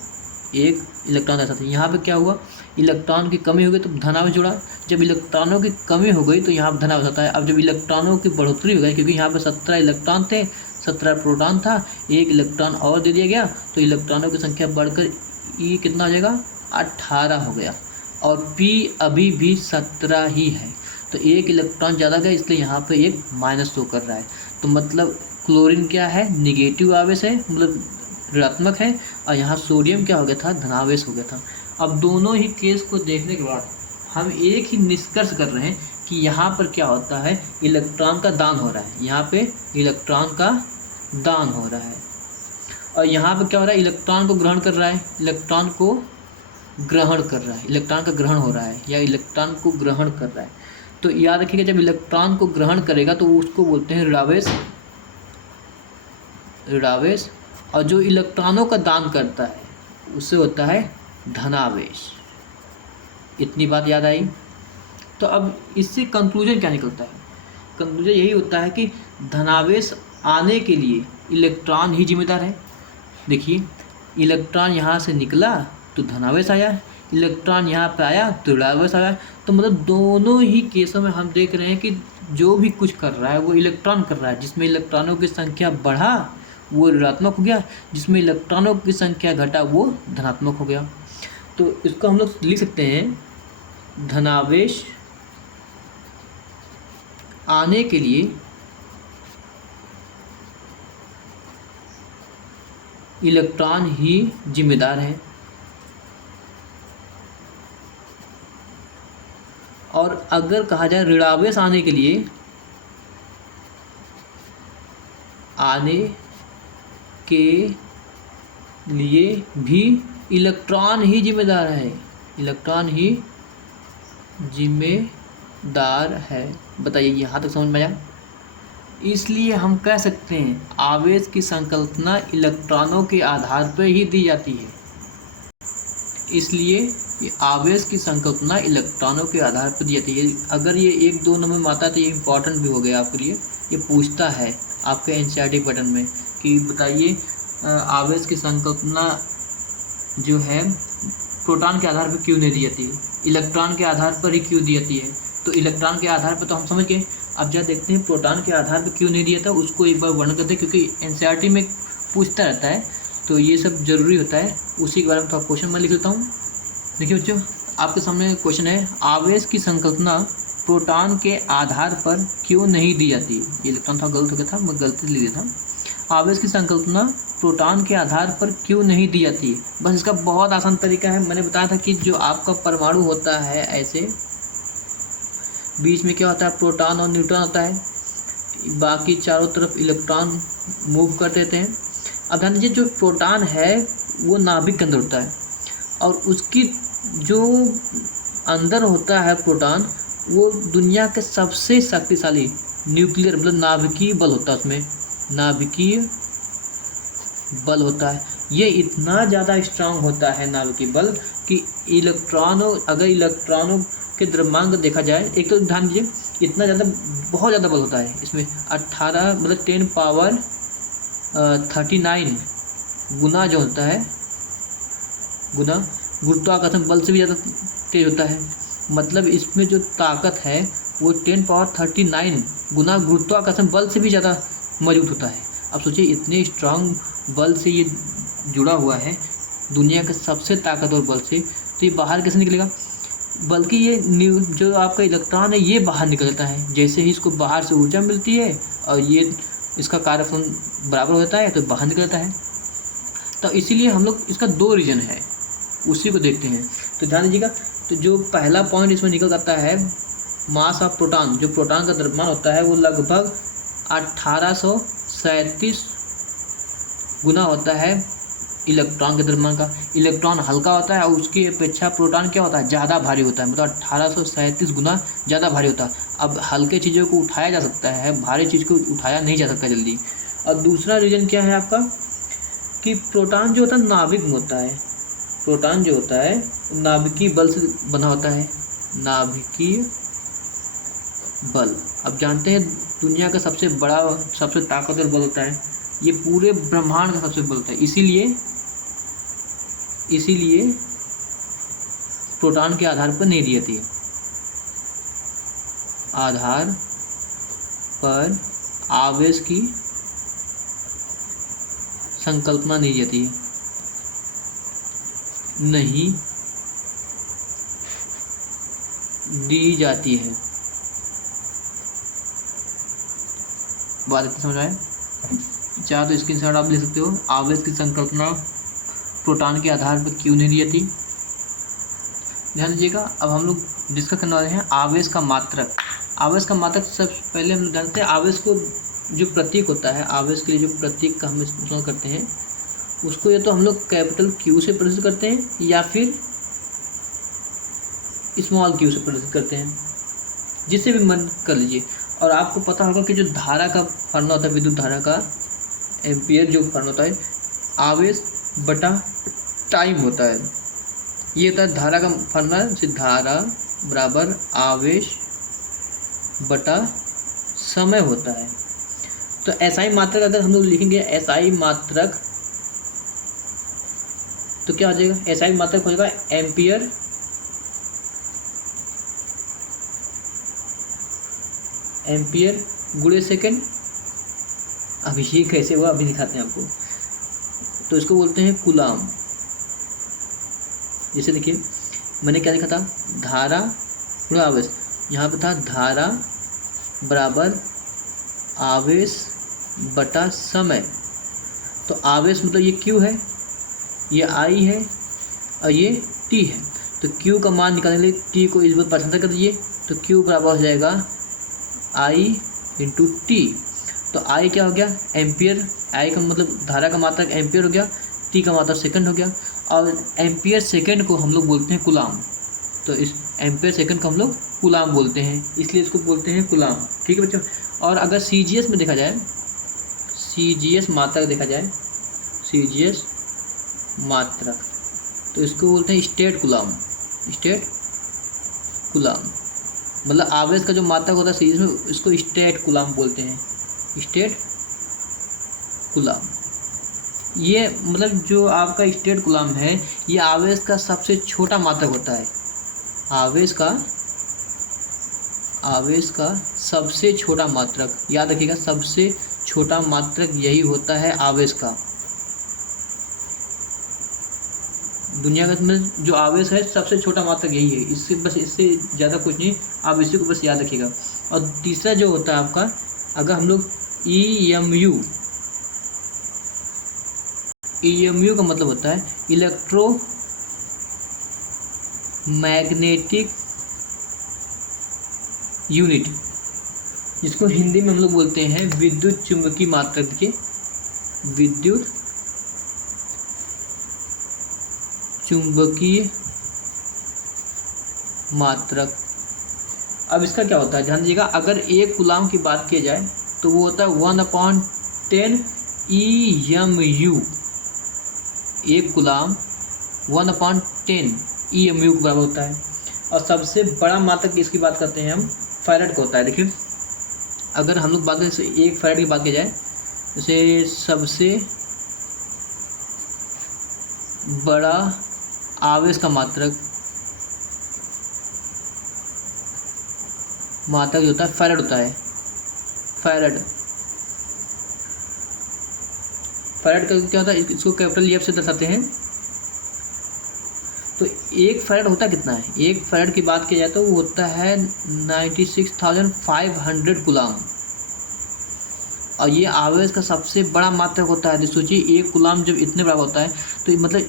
एक इलेक्ट्रॉन ऐसा था। यहाँ पे क्या हुआ, इलेक्ट्रॉन की कमी हो गई तो धनावेश जुड़ा, जब इलेक्ट्रॉनों की कमी हो गई तो यहाँ पर धनावेश आता है। अब जब इलेक्ट्रॉनों की बढ़ोतरी हो गई, क्योंकि यहाँ पे 17 इलेक्ट्रॉन थे, 17 प्रोटॉन था, एक इलेक्ट्रॉन और दे दिया गया, तो इलेक्ट्रॉनों की संख्या बढ़कर ई कितना हो जाएगा, 18 हो गया, और पी अभी भी 17 ही है, तो एक इलेक्ट्रॉन ज़्यादा गया, इसलिए यहाँ पे एक माइनस शो कर रहा है। तो मतलब क्लोरीन क्या है, निगेटिव आवेश है, मतलब ऋणात्मक है, और यहाँ सोडियम क्या हो गया था, धनावेश हो गया था। अब दोनों ही केस को देखने के बाद हम एक ही निष्कर्ष कर रहे हैं कि यहाँ पर क्या होता है, इलेक्ट्रॉन का दान हो रहा है, यहाँ पे इलेक्ट्रॉन का दान हो रहा है, और यहाँ पे क्या हो रहा है, इलेक्ट्रॉन को ग्रहण कर रहा है, इलेक्ट्रॉन को ग्रहण कर रहा है, इलेक्ट्रॉन का ग्रहण हो रहा है या इलेक्ट्रॉन को ग्रहण कर रहा है। तो याद रखिएगा, जब इलेक्ट्रॉन को ग्रहण करेगा तो उसको बोलते हैं ऋणावेश, ऋणावेश, और जो इलेक्ट्रॉनों का दान करता है उससे होता है धनावेश। इतनी बात याद आई। तो अब इससे कंक्लूजन क्या निकलता है, कंक्लूजन यही होता है कि धनावेश आने के लिए इलेक्ट्रॉन ही जिम्मेदार है। देखिए, इलेक्ट्रॉन यहाँ से निकला तो धनावेश आया, इलेक्ट्रॉन यहाँ पे आया तो ऋणावेश आया। तो मतलब दोनों ही केसों में हम देख रहे हैं कि जो भी कुछ कर रहा है वो इलेक्ट्रॉन कर रहा है। जिसमें इलेक्ट्रॉनों की संख्या बढ़ा वो ऋणात्मक हो गया, जिसमें इलेक्ट्रॉनों की संख्या घटा वो धनात्मक हो गया। तो इसको हम लोग लिख सकते हैं, धनावेश आने के लिए इलेक्ट्रॉन ही जिम्मेदार है, और अगर कहा जाए ऋणावेश आने के लिए, भी इलेक्ट्रॉन ही जिम्मेदार है, इलेक्ट्रॉन ही जिम्मेदार है। बताइए यहाँ तक समझ में आया। इसलिए हम कह सकते हैं आवेश की संकल्पना इलेक्ट्रॉनों के आधार पर ही दी जाती है। इसलिए ये आवेश की संकल्पना इलेक्ट्रॉनों के आधार पर दी जाती है। अगर ये 1-2 नंबर में आता है तो ये इम्पॉर्टेंट भी हो गया आपके लिए। ये पूछता है आपके एनसीईआरटी पैटर्न में कि बताइए आवेश की संकल्पना जो है प्रोटॉन के आधार पर क्यों नहीं दी जाती है, इलेक्ट्रॉन के आधार पर ही क्यों दी जाती है। तो इलेक्ट्रॉन के आधार पर तो हम समझ गए। अब जब देखते हैं प्रोटॉन के आधार पर क्यों नहीं दिया था, उसको एक बार वर्णन करते हैं, क्योंकि एनसीईआरटी में पूछता रहता है तो ये सब जरूरी होता है। उसी के बारे में थोड़ा क्वेश्चन मैं लिख लेता हूँ। देखिए बच्चों, आपके सामने क्वेश्चन है, आवेश की संकल्पना प्रोटॉन के आधार पर क्यों नहीं दी जाती। ये इलेक्ट्रॉन था, गलत हो गया था, मैं गलती से लिख दिया था। आवेश की संकल्पना प्रोटॉन के आधार पर क्यों नहीं दी जाती। बस इसका बहुत आसान तरीका है। मैंने बताया था कि जो आपका परमाणु होता है, ऐसे बीच में क्या होता है, प्रोटॉन और न्यूट्रॉन होता है, बाकी चारों तरफ इलेक्ट्रॉन मूव कर देते हैं। अब ध्यान दीजिए, जो प्रोटॉन है वो नाभिक के अंदर होता है, और उसकी जो अंदर होता है प्रोटॉन, वो दुनिया के सबसे शक्तिशाली न्यूक्लियर मतलब नाभिकीय बल होता है, उसमें नाभिकीय बल होता है। ये इतना ज़्यादा स्ट्रांग होता है नाभिकीय बल कि अगर इलेक्ट्रॉनों के द्रव्यमान को देखा जाए, एक तो ध्यान दीजिए इतना ज़्यादा, बहुत ज़्यादा बल होता है इसमें, 18 मतलब 10 पावर 39 गुना जो होता है, गुना गुरुत्वाकर्षण बल से भी ज़्यादा तेज होता है। मतलब इसमें जो ताकत है वो 10 पावर 39 गुना गुरुत्वाकर्षण बल से भी ज़्यादा मजबूत होता है। अब सोचिए इतने स्ट्रांग बल से ये जुड़ा हुआ है, दुनिया के सबसे ताकतवर बल से, तो ये बाहर कैसे निकलेगा? बल्कि ये जो आपका इलेक्ट्रॉन है ये बाहर निकल जाता है, जैसे ही इसको बाहर से ऊर्जा मिलती है और ये इसका कार्यफल बराबर होता है तो बाहर निकल जाता है। तो इसीलिए हम लोग, इसका 2 रीजन है, उसी को देखते हैं। तो ध्यान दीजिएगा, तो जो पहला पॉइंट इसमें निकल आता है मास ऑफ प्रोटॉन, जो प्रोटॉन का द्रव्यमान होता है वो लगभग 1837 गुना होता है इलेक्ट्रॉन के द्रव्यमान का। इलेक्ट्रॉन हल्का होता है और उसकी अपेक्षा प्रोटॉन क्या होता है, ज़्यादा भारी होता है, मतलब 1837 गुना ज़्यादा भारी होता है। अब हल्के चीज़ों को उठाया जा सकता है, भारी चीज़ को उठाया नहीं जा सकता जल्दी। और दूसरा रीज़न क्या है आपका, कि प्रोटॉन जो होता है नाभिक में होता है, प्रोटॉन जो होता है नाभिकीय बल से बना होता है, नाभिकीय बल। अब जानते हैं दुनिया का सबसे बड़ा, सबसे ताकतवर बल होता है, ये पूरे ब्रह्मांड का सबसे बल होता है। इसीलिए प्रोटॉन के आधार पर नहीं दी जाती है, आधार पर आवेश की संकल्पना नहीं दी जाती है, नहीं दी जाती है। बात इतनी समझ आए? चाहे तो स्क्रीनशॉट आप ले सकते हो। आवेश की संकल्पना प्रोटॉन के आधार पर क्यों नहीं दी जाती? ध्यान दीजिएगा। अब हम लोग डिस्कस करने वाले हैं आवेश का मात्रक। आवेश का मात्रक सबसे पहले हम लोग जानते हैं, आवेश को जो प्रतीक होता है, आवेश के लिए जो प्रतीक का हम इस्तेमाल करते हैं उसको या तो हम लोग कैपिटल क्यू से प्रदर्शित करते हैं या फिर स्मॉल क्यू से प्रदर्शित करते हैं, जिससे भी मन कर लीजिए। और आपको पता होगा कि जो धारा का फॉर्मूला होता है, विद्युत धारा का एम्पियर जो फॉर्मूला होता है, आवेश बटा टाइम होता है। ये होता है धारा का फॉर्मूला, धारा बराबर आवेश बटा समय होता है। तो एसआई मात्रक अगर हम लोग लिखेंगे, एसआई मात्रक, तो क्या हो जाएगा? एसआई मात्रक हो जाएगा एम्पियर गुणे सेकेंड। अभी ये कैसे हुआ अभी दिखाते हैं आपको। तो इसको बोलते हैं कूलाम। जैसे देखिए मैंने क्या लिखा था, धारा गुणा आवेश, यहाँ पे था धारा बराबर आवेश बटा समय। तो आवेश मतलब ये Q है, ये I है और ये T है। तो Q का मान निकालने के लिए T को इस बार परेशान कर दीजिए, तो Q बराबर हो जाएगा I इंटू T। तो I क्या हो गया? एम्पियर। I का मतलब धारा का मात्रक एम्पियर हो गया, T का मात्रक सेकंड हो गया, और एम्पियर सेकंड को हम लोग बोलते हैं कूलाम। तो इस एम्पियर सेकंड को हम लोग कूलाम बोलते हैं, इसलिए इसको बोलते हैं कूलाम। ठीक है बच्चों। और अगर CGS में देखा जाए, CGS मात्रक देखा जाए, CGS मात्रक, तो इसको बोलते हैं स्टेट कूलाम। स्टेट कूलाम मतलब आवेश का जो मात्रक होता है सीरीज में, इसको स्टेट कूलाम बोलते हैं, स्टेट कूलाम। ये मतलब जो आपका स्टेट कूलाम है, ये आवेश का सबसे छोटा मात्रक होता है। आवेश का सबसे छोटा मात्रक, याद रखिएगा, सबसे छोटा मात्रक यही होता है आवेश का। दुनिया का में जो आवेश है सबसे छोटा मात्रक यही है, इससे बस, इससे ज़्यादा कुछ नहीं, आप इसी को बस याद रखिएगा। और तीसरा जो होता है आपका, अगर हम लोग EMU का मतलब होता है इलेक्ट्रोमैग्नेटिक यूनिट, जिसको हिंदी में हम लोग बोलते हैं विद्युत चुंबकीय मात्रक के, विद्युत चुंबकीय मात्रक। अब इसका क्या होता है, ध्यान दीजिएगा। अगर एक कूलाम की बात की जाए तो वो होता है 1/10 EMU। एक कूलाम 1/10 EMU के बराबर होता है। और सबसे बड़ा मात्रक इसकी बात करते हैं हम, फैरेड का होता है। देखिए अगर हम लोग बात करें जैसे 1 फैरेड की बात की जाए, जैसे सबसे बड़ा आवेश का मात्रक जो होता है फैरेड होता है। फैरेड का क्या होता है, इसको कैपिटल F से दर्शाते हैं। तो 1 फैरेड होता कितना है, 1 फैरेड की बात की जाए तो वो होता है 96,500 कूलाम। और ये आवेश का सबसे बड़ा मात्रक होता है। सोचिए 1 कूलाम जब इतने बड़ा होता है तो मतलब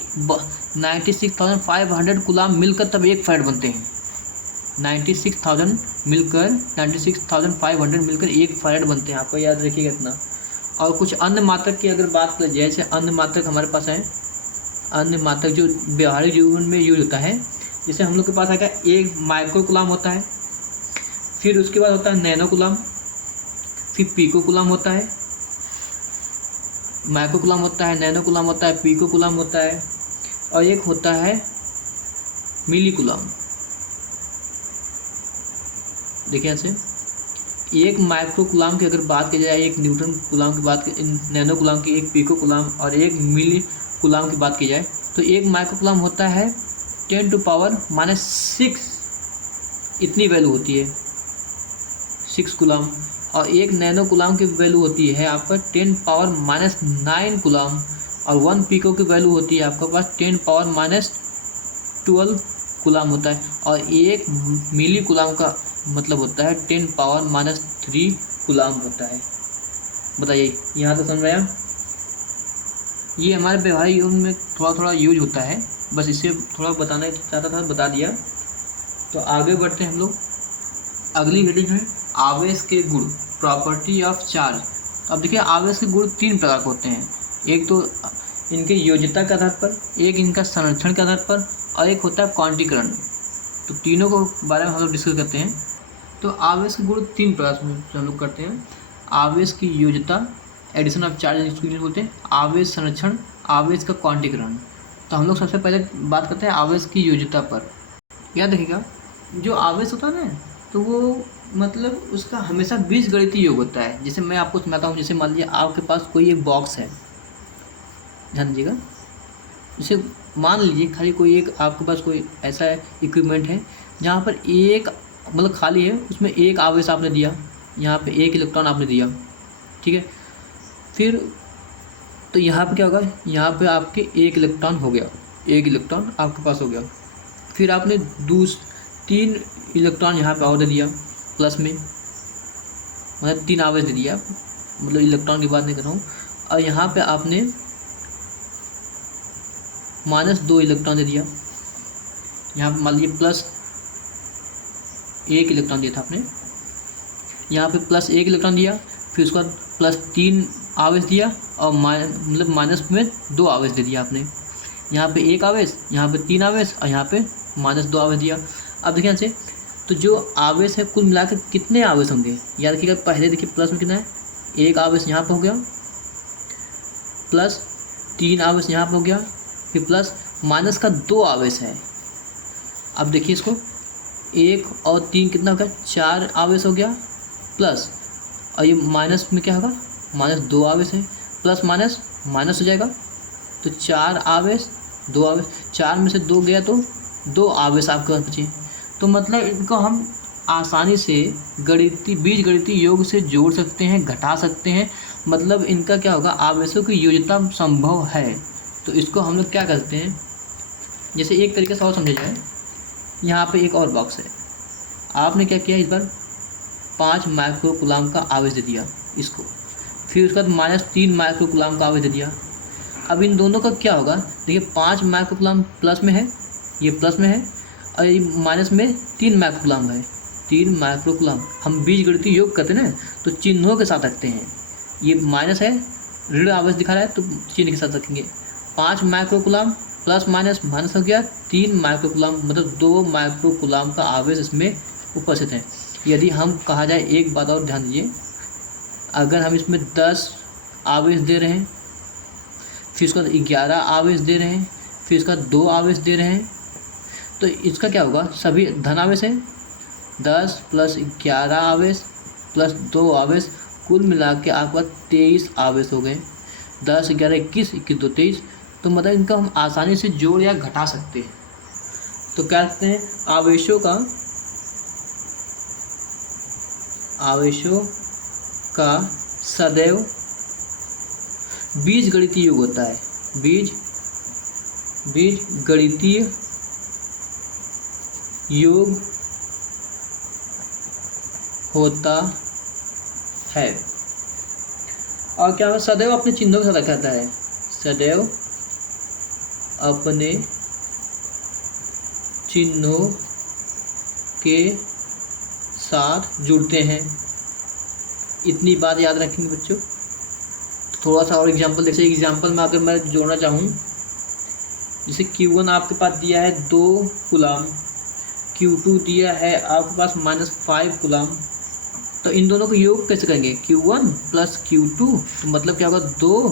96,500 कूलाम मिलकर तब 1 फैरेड बनते हैं। 96,500 मिलकर 1 फैरेड बनते हैं, आपको याद रखिएगा इतना। और कुछ अन्य मात्रक की अगर बात करें, जैसे अन्य मात्रक हमारे पास है, अन्य मात्रक जो व्यवहारिक जीवन में यूज होता है, जैसे हम लोग के पास आएगा 1 माइक्रो कूलाम होता है, फिर उसके बाद होता है नैनो कूलाम, फिर पीको कूलाम होता है, माइक्रो कूलाम होता है, नैनो कूलाम होता है, पीको कूलाम होता है, और एक होता है मिली कूलाम। देखिए ऐसे 1 माइक्रो कूलाम की अगर बात की जाए, 1 न्यूटन कूलाम की बात, नैनो कूलाम की, 1 पीको कूलाम और 1 मिली कूलाम की बात की जाए तो 1 माइक्रो कूलाम होता है 10⁻⁻⁶ इतनी वैल्यू होती है, 6 कूलाम। और 1 नैनो कूलाम की वैल्यू होती है आपका 10⁻⁹ कूलाम। और 1 पीको की वैल्यू होती है आपके पास 10⁻12 कूलाम होता है। और 1 मिली कूलाम का मतलब होता है 10⁻³ कूलाम होता है। बताइए यहाँ तक समझ में आया? ये हमारे व्यवहारिक जीवन में थोड़ा थोड़ा यूज होता है, बस इसे थोड़ा बताना चाहता था, बता दिया। तो आगे बढ़ते हैं हम लोग। अगली हेडिंग है आवेश के गुण, प्रॉपर्टी ऑफ चार्ज। अब देखिए आवेश के गुण 3 प्रकार के होते हैं। एक तो इनके योज्यता के आधार पर, एक इनका संरक्षण के आधार पर, और एक होता है क्वांटीकरण। तो तीनों को बारे में हम लोग डिस्कस करते हैं। तो आवेश के गुण 3 प्रकार से हम लोग करते हैं। आवेश की योज्यता, एडिशन ऑफ चार्ज इसको बोलते हैं, आवेश संरक्षण, आवेश का क्वांटीकरण। तो हम लोग सबसे पहले बात करते हैं आवेश की योज्यता पर। याद रखिएगा जो आवेश होता है ना, तो वो मतलब उसका हमेशा बीजगणितीय योग होता है। जैसे मैं आपको सुनाता हूँ, जैसे मान लीजिए आपके पास कोई एक बॉक्स है, ध्यान दीजिएगा। जैसे मान लीजिए खाली कोई एक आपके पास कोई ऐसा इक्विपमेंट है जहाँ पर एक मतलब खाली है, उसमें एक आवेश आपने दिया, यहाँ पे 1 इलेक्ट्रॉन आपने दिया, ठीक है। फिर तो यहाँ पे क्या होगा, यहाँ पे आपके 1 इलेक्ट्रॉन हो गया, 1 इलेक्ट्रॉन आपके पास हो गया। फिर आपने 3 इलेक्ट्रॉन यहाँ पे और दे दिया प्लस में, मतलब 3 आवेश दे दिया, मतलब इलेक्ट्रॉन की बात नहीं कर रहा हूँ। और यहाँ पे आपने -2 इलेक्ट्रॉन दे दिया, यहाँ पे मान लीजिए +1 इलेक्ट्रॉन दिया था आपने, यहाँ पे +1 इलेक्ट्रॉन दिया, फिर उसके बाद +3 आवेश दिया, और मतलब माइनस में 2 आवेश दे दिया आपने। यहाँ पे 1 आवेश, यहाँ पे 3 आवेश, और यहाँ पे -2 आवेश दिया। अब देखिए से तो जो आवेश है कुल मिलाकर कितने आवेश होंगे, याद रखिएगा। पहले देखिए प्लस में कितना है, 1 आवेश यहाँ पे हो गया, +3 आवेश यहाँ पे हो गया, फिर प्लस माइनस का 2 आवेश है। अब देखिए इसको 1 और 3 कितना हो गया, 4 आवेश हो गया, प्लस और ये माइनस में क्या होगा, -2 आवेश है, प्लस माइनस माइनस हो जाएगा। तो 4 आवेश 2 आवेश, 4 में से 2 गया तो 2 आवेश आपके पास बचे। तो मतलब इनको हम आसानी से बीजगणितीय योग से जोड़ सकते हैं, घटा सकते हैं। मतलब इनका क्या होगा, आवेशों की योज्यता संभव है। तो इसको हम लोग क्या करते हैं, जैसे एक तरीके से और समझा जाए, यहाँ पे एक और बॉक्स है, आपने क्या किया, इस बार 5 माइक्रो कूलाम का आवेश दे दिया इसको, फिर उसके बाद -3 माइक्रो कूलाम का आवेश दे दिया। अब इन दोनों का क्या होगा, देखिए 5 माइक्रो कूलाम प्लस में है, ये प्लस में है, और ये माइनस में 3 माइक्रो कूलाम है, 3 माइक्रो कूलाम। हम बीजगणितीय योग करते हैं ना, तो चिन्हों के साथ रखते हैं। ये माइनस है, ऋण आवेश दिखा रहा है, तो चिन्ह के साथ रखेंगे। 5 micro coulomb plus minus minus हो गया 3 माइक्रो कूलाम, मतलब 2 माइक्रो कूलाम का आवेश इसमें उपस्थित है। यदि हम कहा जाए, एक बात और ध्यान दीजिए, अगर हम इसमें 10 आवेश दे रहे हैं, फिर उसका 11 आवेश दे रहे हैं, फिर उसका 2 आवेश दे रहे हैं, तो इसका क्या होगा, सभी धन आवेश है, 10 प्लस 11 आवेश प्लस 2 आवेश, कुल मिला के आपके पास 23 आवेश हो गए। 10 11 21 21 2 23। तो मतलब इनका हम आसानी से जोड़ या घटा सकते हैं। तो क्या कहते हैं, आवेशों का सदैव बीजगणितीय योग होता है। बीजगणितीय योग होता है। और क्या सदैव अपने चिन्हों के साथ रखा जाता है, सदैव अपने चिन्हों के साथ जुड़ते हैं। इतनी बात याद रखेंगे बच्चों। थोड़ा सा और एग्जांपल देखिए। एग्जांपल में अगर मैं जोड़ना चाहूँ, जैसे Q1 आपके पास दिया है 2 कूलम, Q2 दिया है आपके पास -5 कूलम। तो इन दोनों को योग कैसे करेंगे, Q1 प्लस Q2, तो मतलब क्या होगा 2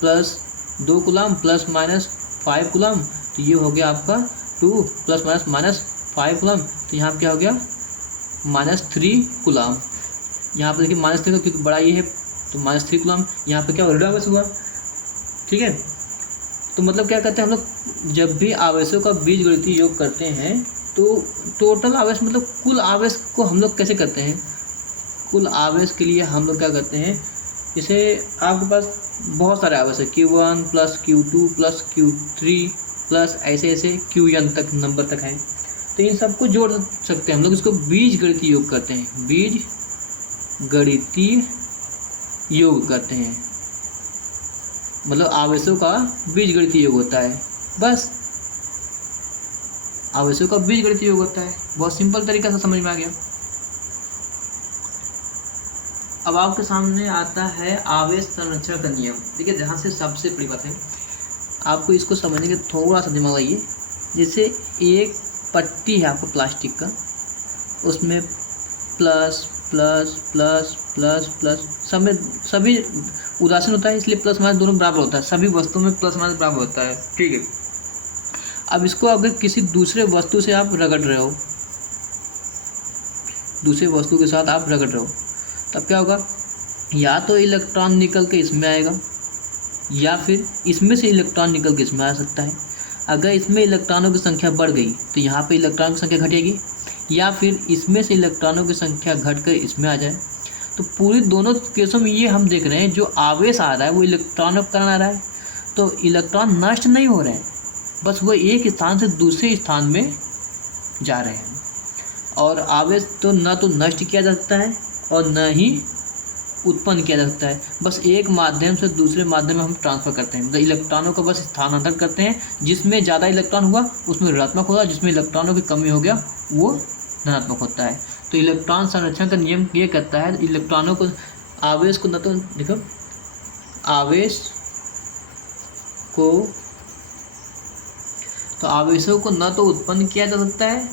प्लस 2 कूलम प्लस -5 कूलम, तो ये हो गया आपका 2 प्लस -5 कूलम। तो यहाँ पर क्या हो गया -3 कूलम। यहाँ पर देखिए -3 क्योंकि बड़ा ये है तो -3 कूलम। यहाँ पे क्या ऋणावेश हुआ, ठीक है। तो मतलब क्या कहते हैं हम लोग, जब भी आवेशों का बीजगणितीय योग करते हैं तो टोटल आवेश मतलब कुल आवेश को हम लोग कैसे करते हैं, कुल आवेश के लिए हम लोग क्या करते हैं, जैसे आपके पास बहुत सारे आवेश है, Q1 plus Q2 plus Q3 plus ऐसे ऐसे Qn तक नंबर तक हैं। तो इन सबको जोड़ सकते हैं हम लोग, इसको बीजगणितीय योग करते हैं, बीजगणितीय योग करते हैं। मतलब आवेशों का बीजगणितीय योग होता है, बस आवेशों का बीजगणितीय योग होता है। बहुत सिंपल तरीका से समझ में आ गया। अब आपके सामने आता है आवेश संरक्षण का नियम। देखिए जहाँ से सबसे बड़ी बात है, आपको इसको समझने के थोड़ा सा दिमाग लगाइए। जैसे एक पट्टी है आपको प्लास्टिक का, उसमें plus plus plus plus plus सब में सभी उदासीन होता है, इसलिए प्लस माइनस दोनों बराबर होता है। सभी वस्तुओं में प्लस माइनस बराबर होता है, ठीक है। अब इसको अगर किसी दूसरे वस्तु से आप रगड़ रहे हो, दूसरे वस्तु के साथ आप रगड़ रहे हो, तब क्या होगा, या तो इलेक्ट्रॉन निकल के इसमें आएगा या फिर इसमें से इलेक्ट्रॉन निकल के इसमें आ सकता है। अगर इसमें इलेक्ट्रॉनों की संख्या बढ़ गई तो यहाँ पे इलेक्ट्रॉनों की संख्या घटेगी, या फिर इसमें से इलेक्ट्रॉनों की संख्या घटकर इसमें आ जाए। तो पूरी दोनों केसों में ये हम देख रहे हैं, जो आवेश आ रहा है वो इलेक्ट्रॉनों के कारण आ रहा है। तो इलेक्ट्रॉन नष्ट नहीं हो रहे हैं, बस वो एक स्थान से दूसरे स्थान में जा रहे हैं। और आवेश तो न तो नष्ट किया जा सकता है और न ही उत्पन्न किया जा सकता है, बस एक माध्यम से दूसरे माध्यम में हम ट्रांसफ़र करते हैं। मतलब इलेक्ट्रॉनों का बस स्थानांतरण करते हैं। जिसमें ज़्यादा इलेक्ट्रॉन हुआ उसमें ऋणात्मक होगा, जिसमें इलेक्ट्रॉनों की कमी हो गया वो धनात्मक होता है। तो इलेक्ट्रॉन संरक्षण का नियम ये कहता है, इलेक्ट्रॉनों को आवेश को न तो देखो आवेश को तो आवेशों को न तो उत्पन्न किया जा सकता है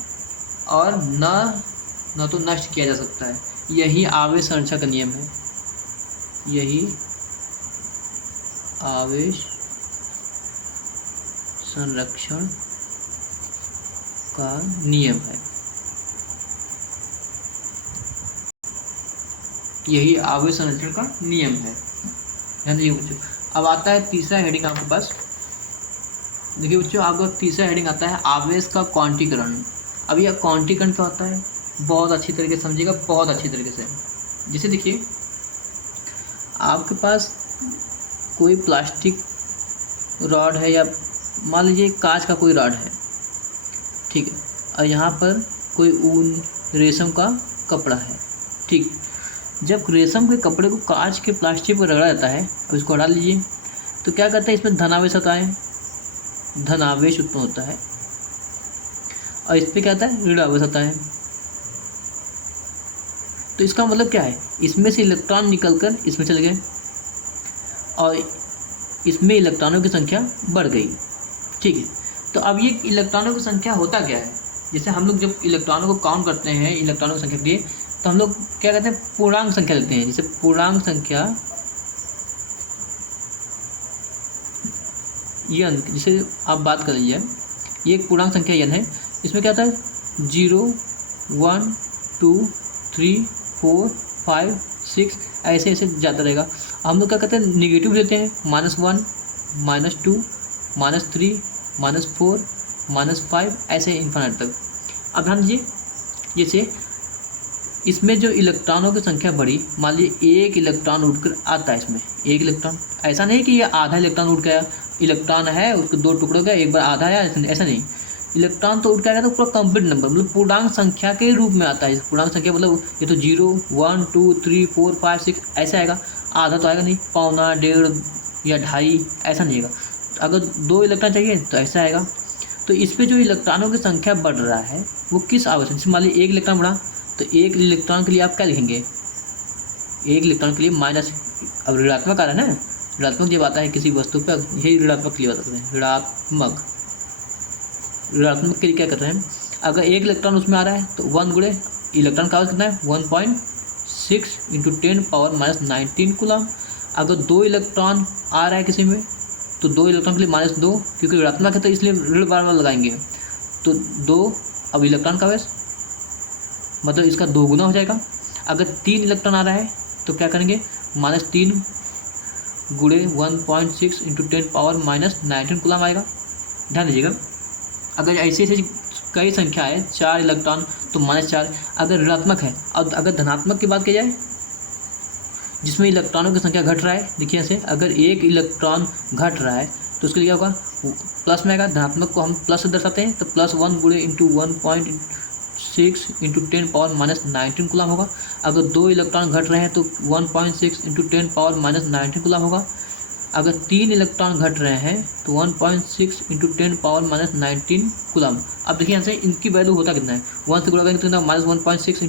और न तो नष्ट किया जा सकता है। यही आवेश संरक्षण का नियम है, यही आवेश संरक्षण का नियम है, यही आवेश संरक्षण का नियम है। ध्यान दीजिए बच्चों। अब आता है तीसरा हेडिंग आपके पास। देखिए बच्चों, आपका तीसरा हेडिंग आता है आवेश का क्वांटीकरण। अब यह क्वांटीकरण क्या होता है, बहुत अच्छी तरीके से समझिएगा, बहुत अच्छी तरीके से। जैसे देखिए आपके पास कोई प्लास्टिक रॉड है या मान लीजिए कांच का कोई रॉड है, ठीक है, और यहाँ पर कोई ऊन रेशम का कपड़ा है, ठीक। जब रेशम के कपड़े को कांच के प्लास्टिक पर रगड़ा जाता है, अब इसको हटा लीजिए, तो क्या कहते हैं, इसमें धनावेश आता है, धनावेश उत्पन्न होता है। और इस पर क्या आता है, ऋणावेश आता है। तो इसका मतलब क्या है, इसमें से इलेक्ट्रॉन निकलकर इसमें चले गए और इसमें इलेक्ट्रॉनों की संख्या बढ़ गई, ठीक है। तो अब ये इलेक्ट्रॉनों की संख्या होता क्या है, जैसे हम लोग जब इलेक्ट्रॉनों को काउंट करते हैं इलेक्ट्रॉनों की संख्या के लिए, तो हम लोग क्या कहते हैं, पूर्णांक संख्या लेते हैं। जैसे पूर्णांक संख्या n, जैसे आप बात कर लीजिए, ये एक पूर्णांक संख्या n है, इसमें क्या होता है 0 1 2 3 4 5 6 ऐसे ऐसे जाता रहेगा। हम लोग क्या करते हैं निगेटिव लेते हैं -1 -2 -3 -4 -5 ऐसे इन्फिनिट तक। अब ध्यान दीजिए जैसे इसमें जो इलेक्ट्रॉनों की संख्या बढ़ी, मान लीजिए एक इलेक्ट्रॉन उड़कर आता है इसमें, एक इलेक्ट्रॉन, ऐसा नहीं कि ये आधा इलेक्ट्रॉन उड़ गया, इलेक्ट्रॉन है उसके दो टुकड़े हो गए, एक बार आधा आया, ऐसा नहीं, इलेक्ट्रॉन तो उड़ के आएगा तो पूरा कंप्लीट नंबर मतलब पूर्णांक संख्या के रूप में आता है। पूर्णांक संख्या मतलब ये तो 0 1 2 3 4 5 6 ऐसे आएगा, आधा तो आएगा नहीं, पौना, डेढ़ या ढाई ऐसा नहीं आएगा। अगर 2 इलेक्ट्रॉन चाहिए तो ऐसा आएगा। तो इस पर जो इलेक्ट्रॉनों की संख्या बढ़ रहा है वो किस आवश्यक, जैसे मान लीजिए एक इलेक्ट्रॉन बढ़ा तो एक इलेक्ट्रॉन के लिए आप क्या लिखेंगे, एक इलेक्ट्रॉन के लिए माइनस, अब ऋणात्मक आ रहा है ना, ऋणात्मक जब आता है किसी वस्तु पर, यही ऋणात्मक के लिए बताते हैं, ऋणात्मक के लिए क्या करते हैं, अगर एक इलेक्ट्रॉन उसमें आ रहा है तो 1 गुणे इलेक्ट्रॉन का कितना है 1.6 × 10⁻⁹ कूलम। अगर 2 इलेक्ट्रॉन आ रहा है किसी में तो 2 इलेक्ट्रॉन के लिए -2, क्योंकि ऋणात्मक है तो इसलिए ऋण बार लगाएंगे, तो 2, अब इलेक्ट्रॉन का वैस मतलब इसका 2 गुना हो जाएगा। अगर 3 इलेक्ट्रॉन आ रहा है तो क्या करेंगे -3 गुणे 1.6 × 10⁻⁹ कूलम आएगा। ध्यान दीजिएगा अगर ऐसे ऐसे कई संख्या है 4 इलेक्ट्रॉन तो -4, अगर ऋणात्मक है। अब अगर धनात्मक की बात की जाए जिसमें इलेक्ट्रॉनों की संख्या घट रहा है, देखिए ऐसे अगर एक इलेक्ट्रॉन घट रहा है तो उसके लिए क्या होगा प्लस में आएगा, धनात्मक को हम प्लस से दर्शाते हैं तो +1 गुणे × 1.6 × 10⁻⁹ कूलम होगा। अगर 2 इलेक्ट्रॉन घट रहे हैं तो 1.6 × 10⁻⁹ कूलम होगा। अगर 3 इलेक्ट्रॉन घट रहे हैं तो 1.6 × 10⁻⁹ कूलम। अब देखिए यहाँ से इनकी वैल्यू होता कितना है, 1 से गुणा करेंगे तो कितना -1.6 ×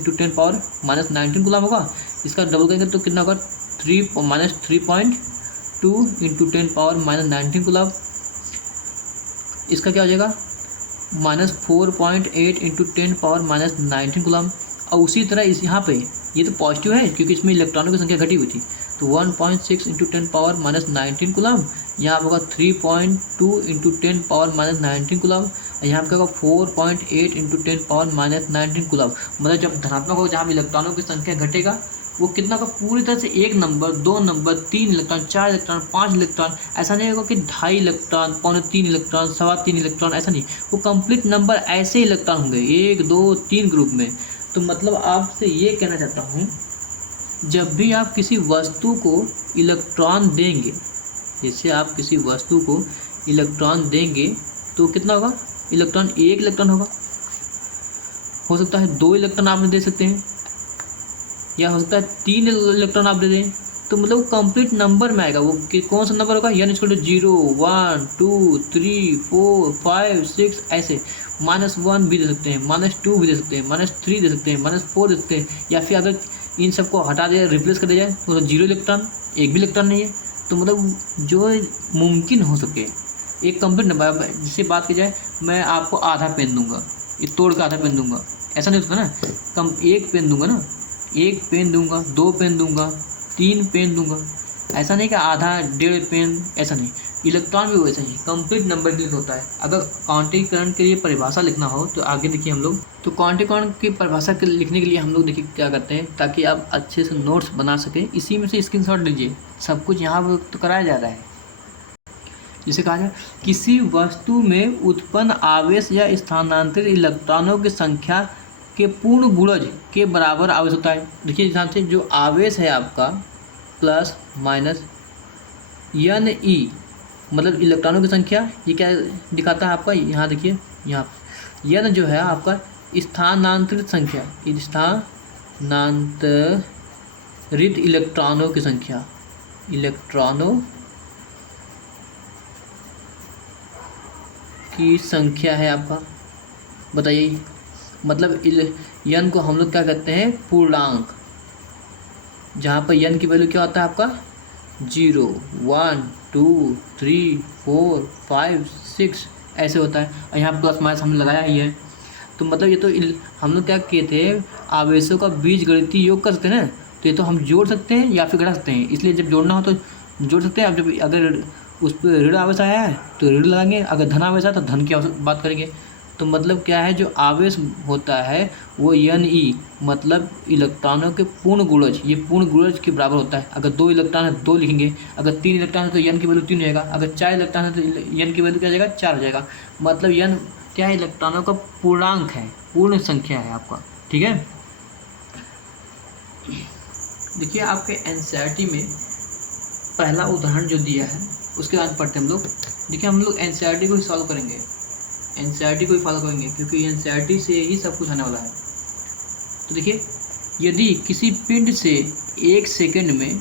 10⁻⁹ कूलम होगा। इसका डबल करेंगे तो कितना होगा 3 -3.2 × 10⁻⁹ कूलम। इसका क्या हो जाएगा -4.8 × 10⁻⁹ कूलम। और उसी तरह इस यहाँ पे ये तो पॉजिटिव है क्योंकि इसमें इलेक्ट्रॉनों की संख्या घटी हुई थी, तो 1.6 × 10⁻⁹ कूलम, यहाँ होगा 3.2 × 10⁻⁹ कूलम, यहाँ पे होगा 4.8 × 10⁻⁹ कूलम। मतलब जब धनात्मक होगा जहाँ इलेक्ट्रॉनों की संख्या घटेगा वो कितना का पूरी तरह से 1 number 2 number 3 electron 4 electron 5 electron, ऐसा नहीं होगा कि 2.5 इलेक्ट्रॉन 2.25 इलेक्ट्रॉन 3.25 इलेक्ट्रॉन, ऐसा नहीं, वो कंप्लीट नंबर ऐसे इलेक्ट्रॉन होंगे 1 2 3 ग्रुप में। तो मतलब आपसे ये कहना चाहता हूँ जब भी आप किसी वस्तु को इलेक्ट्रॉन देंगे, जैसे आप किसी वस्तु को इलेक्ट्रॉन देंगे तो कितना होगा इलेक्ट्रॉन, 1 इलेक्ट्रॉन होगा, हो सकता है 2 इलेक्ट्रॉन आप दे सकते हैं या हो सकता है 3 इलेक्ट्रॉन आप दे दें, तो मतलब कंप्लीट नंबर में आएगा वो कि कौन सा नंबर होगा, यानी इसको 0 1 2 3 4 5 6 ऐसे, -1 भी दे सकते हैं, -2 भी दे सकते हैं, -3 दे सकते हैं, -4 दे सकते हैं, या फिर अगर इन सबको हटा दिया रिप्लेस कर दिया जाए तो 0 इलेक्ट्रॉन, एक भी इलेक्ट्रॉन नहीं है। तो मतलब जो मुमकिन हो सके एक कंप्लीट नंबर, जिससे बात की जाए मैं आपको आधा पेन दूंगा, ये तोड़ के आधा पेन दूंगा, ऐसा नहीं होता ना, कम 1 पेन दूंगा ना, 1 पेन दूंगा, 2 पेन दूंगा, 3 पेन दूंगा, ऐसा नहीं कि आधा 1.5 पेन, ऐसा नहीं। इलेक्ट्रॉन भी वैसा ही कंप्लीट नंबर के लिए होता है। अगर क्वांटीकरण के लिए परिभाषा लिखना हो तो आगे देखिए हम लोग, तो क्वांटीकरण की परिभाषा के लिखने के लिए हम लोग देखिए क्या करते हैं ताकि आप अच्छे से नोट्स बना सकें, इसी में से स्क्रीनशॉट लीजिए, सब कुछ यहाँ तो कराया जा रहा है। जिसे कहा जाए किसी वस्तु में उत्पन्न आवेश या स्थानांतरित इलेक्ट्रॉनों की संख्या के पूर्ण गुणज के बराबर आवेश होता है। देखिए ध्यान से, जो आवेश है आपका प्लस माइनस यन ई मतलब इलेक्ट्रॉनों की संख्या, ये क्या दिखाता है आपका, यहाँ देखिए, यहाँ यन जो है आपका स्थानांतरित संख्या, स्थानांतरित इलेक्ट्रॉनों की संख्या, इलेक्ट्रॉनों की संख्या है आपका, बताइए। मतलब यन को हम लोग क्या कहते हैं पूर्णांक, जहाँ पर यन की वैल्यू क्या होता है आपका 0 1 2 3 4 5 6 ऐसे होता है, और यहाँ प्लस माइनस हमने लगाया ही है। तो मतलब ये तो हम लोग क्या किए थे, आवेशों का बीज गणितीय योग कर सकते हैं ना, तो ये तो हम जोड़ सकते हैं या फिर घटा सकते हैं, इसलिए जब जोड़ना हो तो जोड़ सकते हैं। अब जब अगर उस पर ऋण आवेश आया है तो ऋण लगाएंगे, अगर धन आवेश आया तो धन की बात करेंगे। तो मतलब क्या है, जो आवेश होता है वो Ne, मतलब इलेक्ट्रॉनों के पूर्ण गुणज, ये पूर्ण गुणज के बराबर होता है। अगर 2 इलेक्ट्रॉन है 2 लिखेंगे, अगर 3 इलेक्ट्रॉन है तो n की वैल्यू 3 हो जाएगा, अगर 4 इलेक्ट्रॉन है तो n की वैल्यू क्या हो जाएगा, 4 हो जाएगा। मतलब n क्या है, इलेक्ट्रॉनों का पूर्णांक है, पूर्ण संख्या है आपका, ठीक है। देखिए आपके एनसीईआरटी में पहला उदाहरण जो दिया है उसके बाद पढ़ते हैं हम लोग। देखिए हम लोग एनसीईआरटी को ही सॉल्व करेंगे, एनसीईआरटी को ही फॉलो करेंगे, क्योंकि एनसीईआरटी से ही सब कुछ आने वाला है। तो देखिए, यदि किसी पिंड से 1 सेकंड में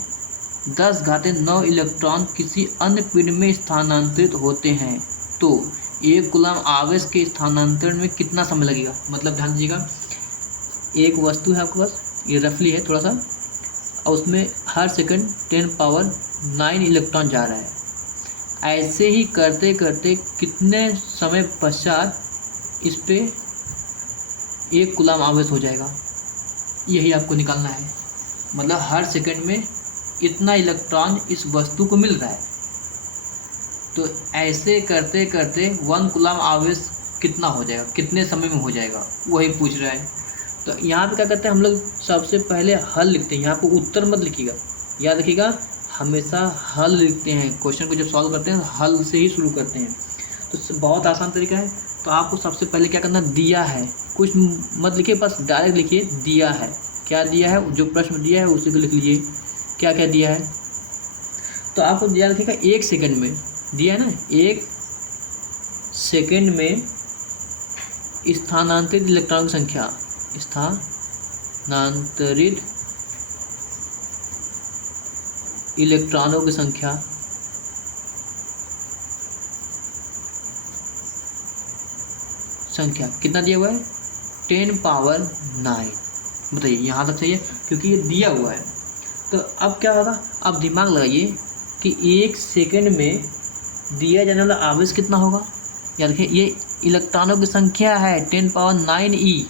10⁹ इलेक्ट्रॉन किसी अन्य पिंड में स्थानांतरित होते हैं तो 1 कूलम आवेश के स्थानांतरण में कितना समय लगेगा। मतलब ध्यान दीजिएगा, एक वस्तु है आपके पास, ये रफली है थोड़ा सा, और उसमें हर सेकंड 10⁹ इलेक्ट्रॉन जा रहा है। ऐसे ही करते करते कितने समय पश्चात इस पे 1 कूलम आवेश हो जाएगा, यही आपको निकालना है। मतलब हर सेकंड में इतना इलेक्ट्रॉन इस वस्तु को मिल रहा है, तो ऐसे करते करते 1 कूलम आवेश कितना हो जाएगा, कितने समय में हो जाएगा, वही पूछ रहा है। तो यहाँ पे क्या करते हैं हम लोग, सबसे पहले हल लिखते हैं। यहाँ पे उत्तर मत लिखिएगा, याद रखिएगा हमेशा हल लिखते हैं। क्वेश्चन को जब सॉल्व करते हैं हल से ही शुरू करते हैं, तो बहुत आसान तरीका है। तो आपको सबसे पहले क्या करना, दिया है, कुछ मत लिखिए, बस डायरेक्ट लिखिए दिया है। क्या दिया है, जो प्रश्न दिया है उसी को लिख लीजिए, क्या क्या दिया है। तो आपको याद रखिएगा 1 सेकंड में दिया है ना, 1 सेकंड में स्थानांतरित इलेक्ट्रॉन की संख्या, स्थानांतरित इलेक्ट्रॉनों की संख्या कितना दिया हुआ है, 10⁹। बताइए यहाँ तक सही है, क्योंकि ये दिया हुआ है। तो अब क्या होगा, अब दिमाग लगाइए कि 1 सेकंड में दिया जाने वाला आवेश कितना होगा। याद रखिए ये इलेक्ट्रॉनों की संख्या है 10⁹e।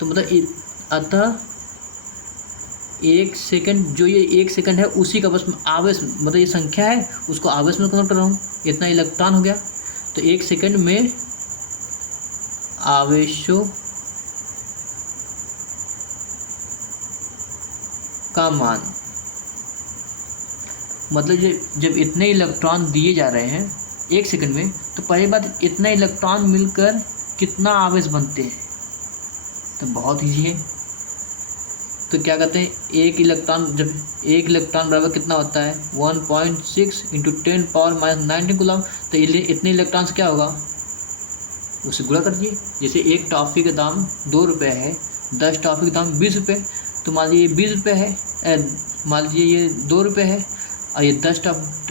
तो मतलब अतः 1 सेकंड, जो ये 1 सेकंड है उसी का बस आवेश, मतलब ये संख्या है उसको आवेश में कन्वर्ट कर रहा हूँ, इतना इलेक्ट्रॉन हो गया। तो 1 सेकंड में आवेशों का मान, मतलब जब इतने इलेक्ट्रॉन दिए जा रहे हैं 1 सेकंड में, तो पहली बात इतना इलेक्ट्रॉन मिलकर कितना आवेश बनते हैं, तो बहुत ईजी है। तो क्या कहते हैं, 1 इलेक्ट्रॉन, जब 1 इलेक्ट्रॉन बराबर कितना होता है 1.6 × 10⁻⁹ कूलम। तो इतने इलेक्ट्रॉन से क्या होगा, उसे गुणा कर दीजिए। जैसे एक टॉफ़ी का दाम 2 रुपये है, 10 टॉफ़ी का दाम 20 रुपये, तो मान लीजिए 20 रुपये है, मान लीजिए ये 2 रुपये है, और ये 10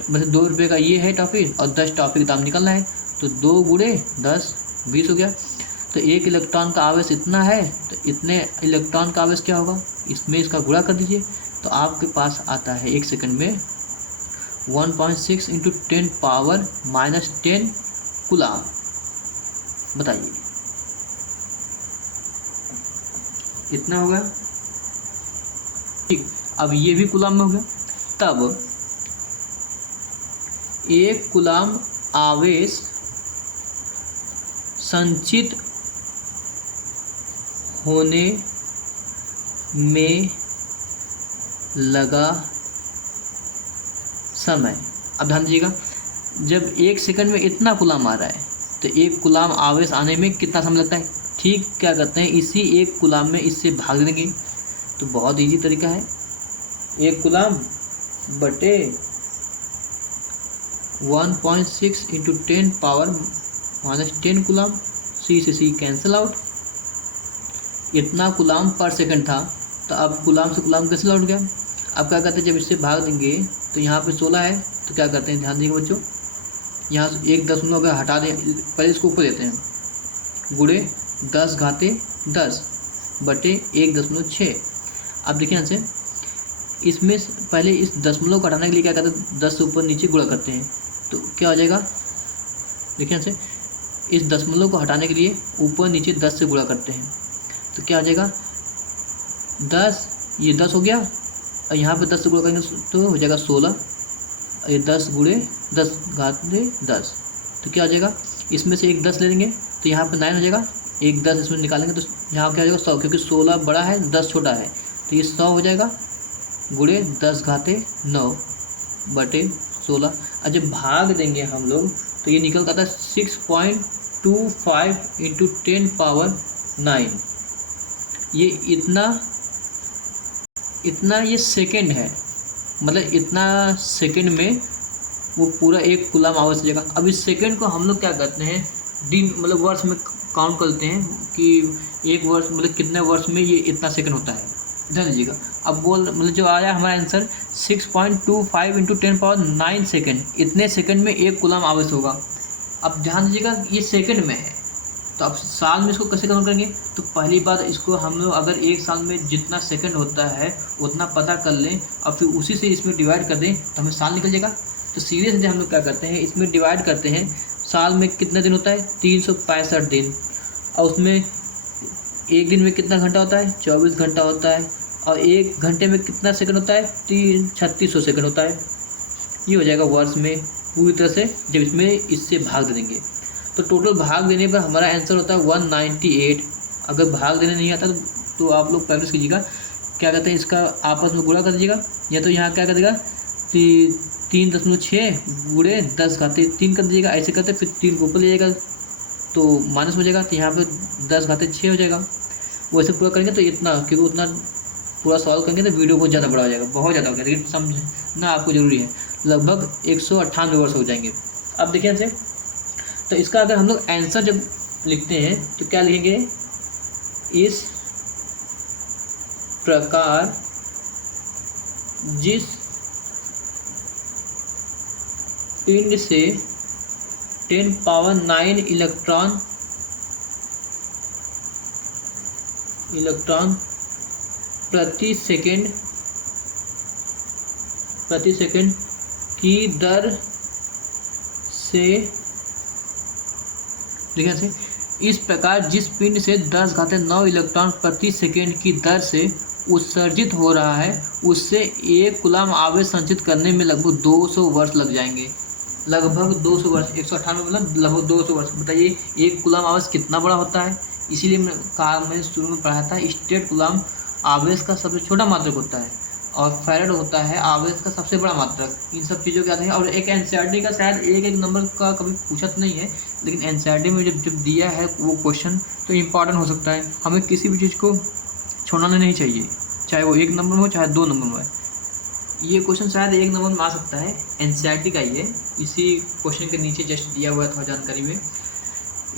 मतलब 2 रुपये का ये है टॉफ़ी, और 10 टॉफ़ी का दाम निकालना है, तो 2 × 10 20 हो गया। तो 1 इलेक्ट्रॉन का आवेश इतना है, तो इतने इलेक्ट्रॉन का आवेश क्या होगा, इसमें इसका गुणा कर दीजिए, तो आपके पास आता है 1 सेकंड में 1.6 × 10⁻⁻10 कूलम। बताइए इतना होगा, ठीक। अब ये भी कूलम में हो गया। तब 1 कूलम आवेश संचित होने में लगा समय। अब ध्यान दीजिएगा, जब 1 सेकंड में इतना कूलम आ रहा है तो 1 कूलम आवेश आने में कितना समय लगता है। ठीक, क्या करते हैं, इसी 1 कूलम में इससे भाग देंगे, तो बहुत इजी तरीका है। 1 कूलम बटे 1.6 × 10⁻⁻10 कूलम, सी से सी कैंसिल आउट। इतना कूलम पर सेकंड था, तो अब कूलम से कूलम कैंसिल आउट गया। अब क्या करते हैं, जब इससे भाग देंगे तो यहाँ पे 16 है, तो क्या करते हैं, ध्यान देंगे बच्चों, यहाँ से 1 दशमलव अगर हटा दें, पहले इसको ऊपर देते हैं, गुणे 10⁻10 बटे 1.6। अब देखिए यहाँ से, इसमें पहले इस दशमलव को हटाने के लिए क्या करते हैं, 10 से ऊपर नीचे गुणा करते हैं, तो क्या हो जाएगा, देखिए यहाँ से इस दशमलव को हटाने के लिए ऊपर नीचे 10 से गुणा करते हैं, तो क्या हो जाएगा 10, ये 10 हो गया, और यहाँ पे 10 से गुणा करेंगे तो हो जाएगा 16, ये 10 × 10⁻10, तो तो क्या हो जाएगा, इसमें से एक 10 ले लेंगे तो यहाँ पे 9 हो जाएगा, एक 10 इसमें निकालेंगे तो यहाँ क्या हो जाएगा 100, क्योंकि 16 बड़ा है 10 छोटा है, तो ये 100 हो जाएगा गुणे 10⁻9 बटे 16। और जब भाग देंगे हम लोग तो ये निकल आता है 6.25 × 10⁻9। ये इतना ये सेकंड है, मतलब इतना सेकंड में वो पूरा एक कूलम आवर्स जाएगा। अब इस सेकंड को हम लोग क्या करते हैं, दिन मतलब वर्ष में काउंट करते हैं कि एक वर्ष मतलब कितने वर्ष में ये इतना सेकंड होता है, ध्यान दीजिएगा। अब मतलब जो आया हमारा आंसर 6.25 × 10⁻9 सेकंड, इतने सेकंड में एक कूलम आवर्स होगा। अब ध्यान दीजिएगा ये सेकंड में है, तो अब साल में इसको कैसे कन्वर्ट करेंगे, तो पहली बात इसको हम लोग अगर एक साल में जितना सेकंड होता है उतना पता कर लें और फिर उसी से इसमें डिवाइड कर दें तो हमें साल निकल जाएगा। तो सीधे सीधे हम लोग क्या करते हैं, इसमें डिवाइड करते हैं, साल में कितने दिन होता है 365 दिन, और उसमें एक दिन में कितना घंटा होता है 24 घंटा होता है, और एक घंटे में कितना सेकंड होता है 3600 सेकंड होता है। ये हो जाएगा वर्ष में पूरी तरह से जब इसमें इससे भाग दे देंगे। तो टोटल भाग देने पर हमारा आंसर होता है 198। अगर भाग देने नहीं आता तो आप लोग प्रैक्टिस कीजिएगा, क्या कहते हैं इसका आपस में गुणा कर दीजिएगा, या तो यहाँ क्या कर देगा 3.6 गुणे 10⁻3 कर दीजिएगा, ऐसे करते फिर 3 को ऊपर ले जाएगा तो माइनस हो जाएगा, तो यहाँ पे 10⁻6 हो जाएगा। वैसे पूरा करेंगे तो इतना, क्योंकि उतना पूरा सॉल्व करेंगे तो वीडियो बहुत ज़्यादा बड़ा हो जाएगा, बहुत ज़्यादा हो गया, लेकिन समझना आपको ज़रूरी है। लगभग 198 वर्ष हो जाएंगे। अब देखिए आंसर, तो इसका अगर हम लोग आंसर जब लिखते हैं तो क्या लिखेंगे, इस प्रकार जिस पिंड से 10⁻9 इलेक्ट्रॉन प्रति सेकंड की दर से, देखिए से, इस प्रकार जिस पिंड से 10⁻9 इलेक्ट्रॉन प्रति सेकंड की दर से उत्सर्जित हो रहा है उससे एक कूलम आवेश संचित करने में लगभग 200 वर्ष लग जाएंगे। लगभग 200 वर्ष, 198 मतलब लगभग 200 वर्ष। बताइए एक कूलम आवेश कितना बड़ा होता है। इसीलिए मैंने शुरू में पढ़ा था, स्टेट कूलम आवेश का सबसे छोटा मात्रक होता है और फैराड होता है आवेश का सबसे बड़ा मात्रक। इन सब चीज़ों के आते हैं। और एक एनसीईआरटी का शायद एक नंबर का कभी पूछा तो नहीं है, लेकिन एनसीईआरटी में जब दिया है वो क्वेश्चन तो इम्पॉर्टेंट हो सकता है। हमें किसी भी चीज़ को छोड़ना नहीं चाहिए, चाहे वो 1 नंबर में हो चाहे 2 नंबर में हो। ये क्वेश्चन शायद 1 नंबर में आ सकता है, एनसीईआरटी का ही है। इसी क्वेश्चन के नीचे जस्ट दिया हुआ था जानकारी में,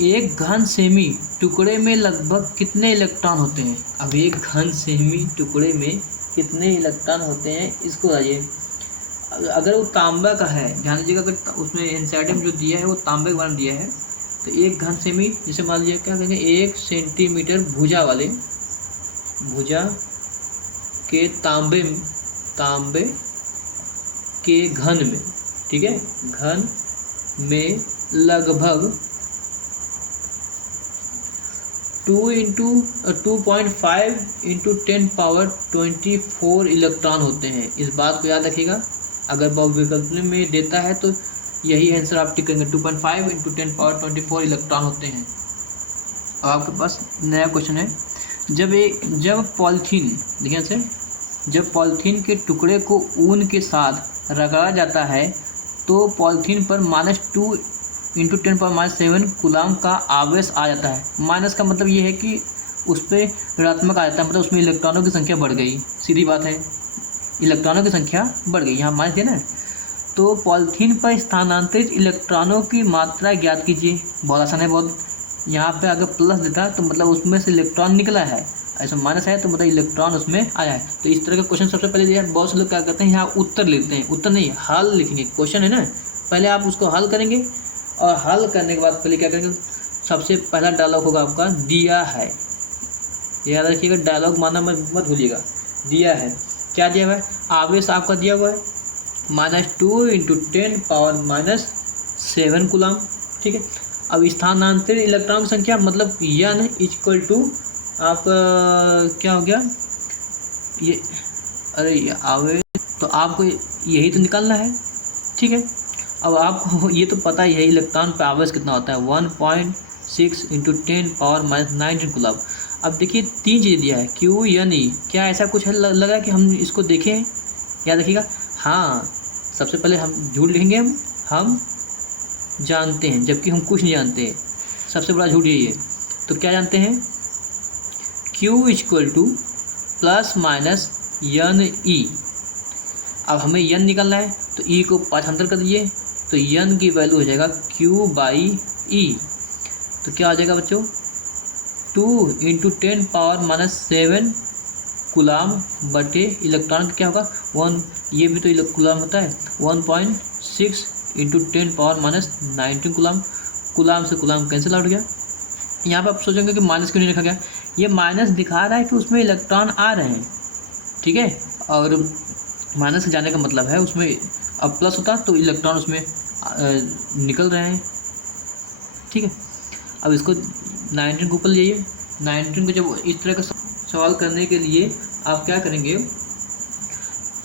एक घन सेमी टुकड़े में लगभग कितने इलेक्ट्रॉन होते हैं। अब एक घन सेमी टुकड़े में कितने इलेक्ट्रॉन होते हैं इसको बताइए। अगर वो तांबा का है, ध्यान दीजिएगा, अगर उसमें एनसीईआरटी में जो दिया है वो तांबे के बारे में दिया है, तो एक घन सेमी, जैसे मान लीजिए क्या कहेंगे 1 सेंटीमीटर भुजा के तांबे के घन में, ठीक है, घन में लगभग 2.5 × 10⁻24 इलेक्ट्रॉन होते हैं। इस बात को याद रखिएगा, अगर बहुविकल्प में देता है तो यही आंसर आप टिक करेंगे, 2.5 × 10⁻24 इलेक्ट्रॉन होते हैं। और आपके पास नया क्वेश्चन है, जब पॉलीथीन, देखिए सर, जब पॉलीथीन के टुकड़े को ऊन के साथ रगड़ा जाता है तो पॉलीथीन पर -2 × 10⁻7 कूलम का आवेश आ जाता है। माइनस का मतलब ये है कि उस पर ऋणात्मक आ जाता है, मतलब उसमें इलेक्ट्रॉनों की संख्या बढ़ गई, सीधी बात है, इलेक्ट्रॉनों की संख्या बढ़ गई, यहाँ माइनस है ना। तो पॉलीथीन पर स्थानांतरित इलेक्ट्रॉनों की मात्रा ज्ञात कीजिए। बहुत आसान है, बहुत। यहाँ पे अगर प्लस देता तो मतलब उसमें से इलेक्ट्रॉन निकला है, ऐसा माइनस है तो मतलब इलेक्ट्रॉन उसमें आया है। तो इस तरह का क्वेश्चन सबसे पहले दिया है। बहुत से लोग क्या करते हैं, यहाँ उत्तर लिखते हैं, उत्तर नहीं हल लिखेंगे। क्वेश्चन है ना, पहले आप उसको हल करेंगे और हल करने के बाद पहले क्या करेंगे, सबसे पहला डायलॉग होगा आपका दिया है, याद रखिएगा, डायलॉग मानना मत भूलिएगा। दिया है, क्या दिया हुआ है, आवेश आपका दिया हुआ है -2 × 10⁻7 कूलम, ठीक है। अब स्थानांतरित इलेक्ट्रॉन की संख्या मतलब n इक्वल टू आपका क्या हो गया, ये अरे ये आवेश, तो आपको यही तो निकालना है, ठीक है। अब आपको ये तो पता ही है इलेक्ट्रॉन पर आवेश कितना होता है, 1.6 × 10⁻⁹ कूलम। अब देखिए 3 चीज़ें दिया है, Q N E, क्या ऐसा कुछ है लग रहा है कि हम इसको देखें? याद रखिएगा, हाँ सबसे पहले हम झूठ लिखेंगे, हम जानते हैं, जबकि हम कुछ नहीं जानते। सबसे बड़ा झूठ यही है। तो क्या जानते हैं? Q = ±NE। अब हमें N निकालना है तो E को पाठांतर कर दीजिए, तो N की वैल्यू हो जाएगा Q/E। तो क्या हो जाएगा बच्चों? 2 × 10⁻⁷ कूलम बटे इलेक्ट्रॉन क्या होगा 1, ये भी तो कूलम होता है, 1.6 × 10⁻⁹ कूलम। कूलम से कूलम कैंसिल आउट हो गया। यहाँ पे आप सोचेंगे कि माइनस क्यों नहीं लिखा गया? ये माइनस दिखा रहा है कि उसमें इलेक्ट्रॉन आ रहे हैं, ठीक है, और माइनस से जाने का मतलब है उसमें अब प्लस होता तो इलेक्ट्रॉन उसमें निकल रहे हैं, ठीक है। अब इसको 19 के ऊपर ले जाइए। 19 को जब इस तरह का सवाल करने के लिए आप क्या करेंगे,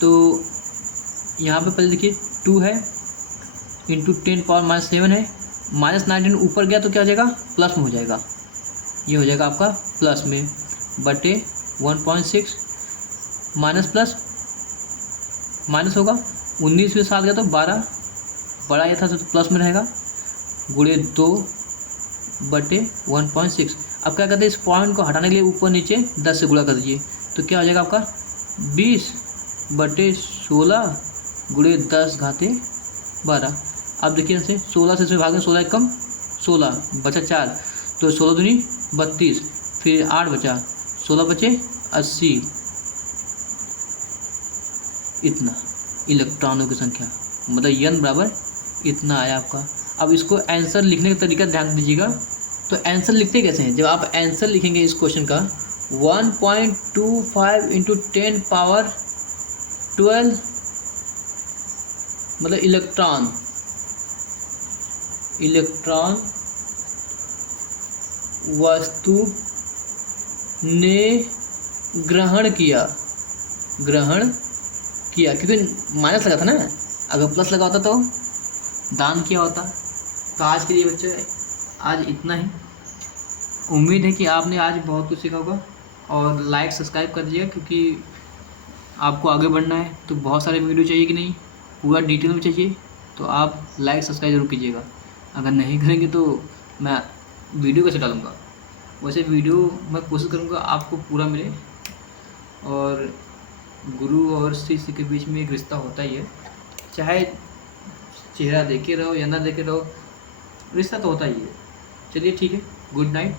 तो यहाँ पे पहले देखिए 2 है × 10⁻⁷ है, -19 ऊपर गया तो क्या हो जाएगा? प्लस में हो जाएगा। ये हो जाएगा आपका प्लस में बटे 1.6 माइनस प्लस माइनस होगा, 19 में 7 गया तो 12, बड़ा यह था तो प्लस में रहेगा, गुणे 2 बटे 1.6। अब क्या करते हैं, इस पॉइंट को हटाने के लिए ऊपर नीचे 10 से गुणा कर दीजिए, तो क्या हो जाएगा आपका 20/16 गुणे 10⁻12। अब देखिए इसे 16 से इसमें भाग में 16 कम 16 बचा 4, तो 16 दूनी 32, फिर 8 बचा, 16 बचे 80। इतना इलेक्ट्रॉनों की संख्या, मतलब N बराबर इतना आया आपका। अब इसको आंसर लिखने का तरीका ध्यान दीजिएगा। तो आंसर लिखते कैसे हैं? जब आप आंसर लिखेंगे इस क्वेश्चन का 1.25 × 10⁻12 मतलब इलेक्ट्रॉन वस्तु ने ग्रहण किया, क्योंकि माइनस लगा था ना, अगर प्लस लगा होता तो दान किया होता। तो आज के लिए बच्चे आज इतना ही। उम्मीद है कि आपने आज बहुत कुछ सीखा होगा, और लाइक सब्सक्राइब कर दीजिएगा, क्योंकि आपको आगे बढ़ना है तो बहुत सारे वीडियो चाहिए कि नहीं, पूरा डिटेल में चाहिए, तो आप लाइक सब्सक्राइब जरूर कीजिएगा। अगर नहीं करेंगे तो मैं वीडियो कैसे डालूँगा? वैसे वीडियो मैं कोशिश करूँगा आपको पूरा मिले, और गुरु और शिष्य के बीच में एक रिश्ता होता ही है, चाहे चेहरा देखे रहो या ना देखे रहो, रिश्ता तो होता ही है। चलिए ठीक है, गुड नाइट।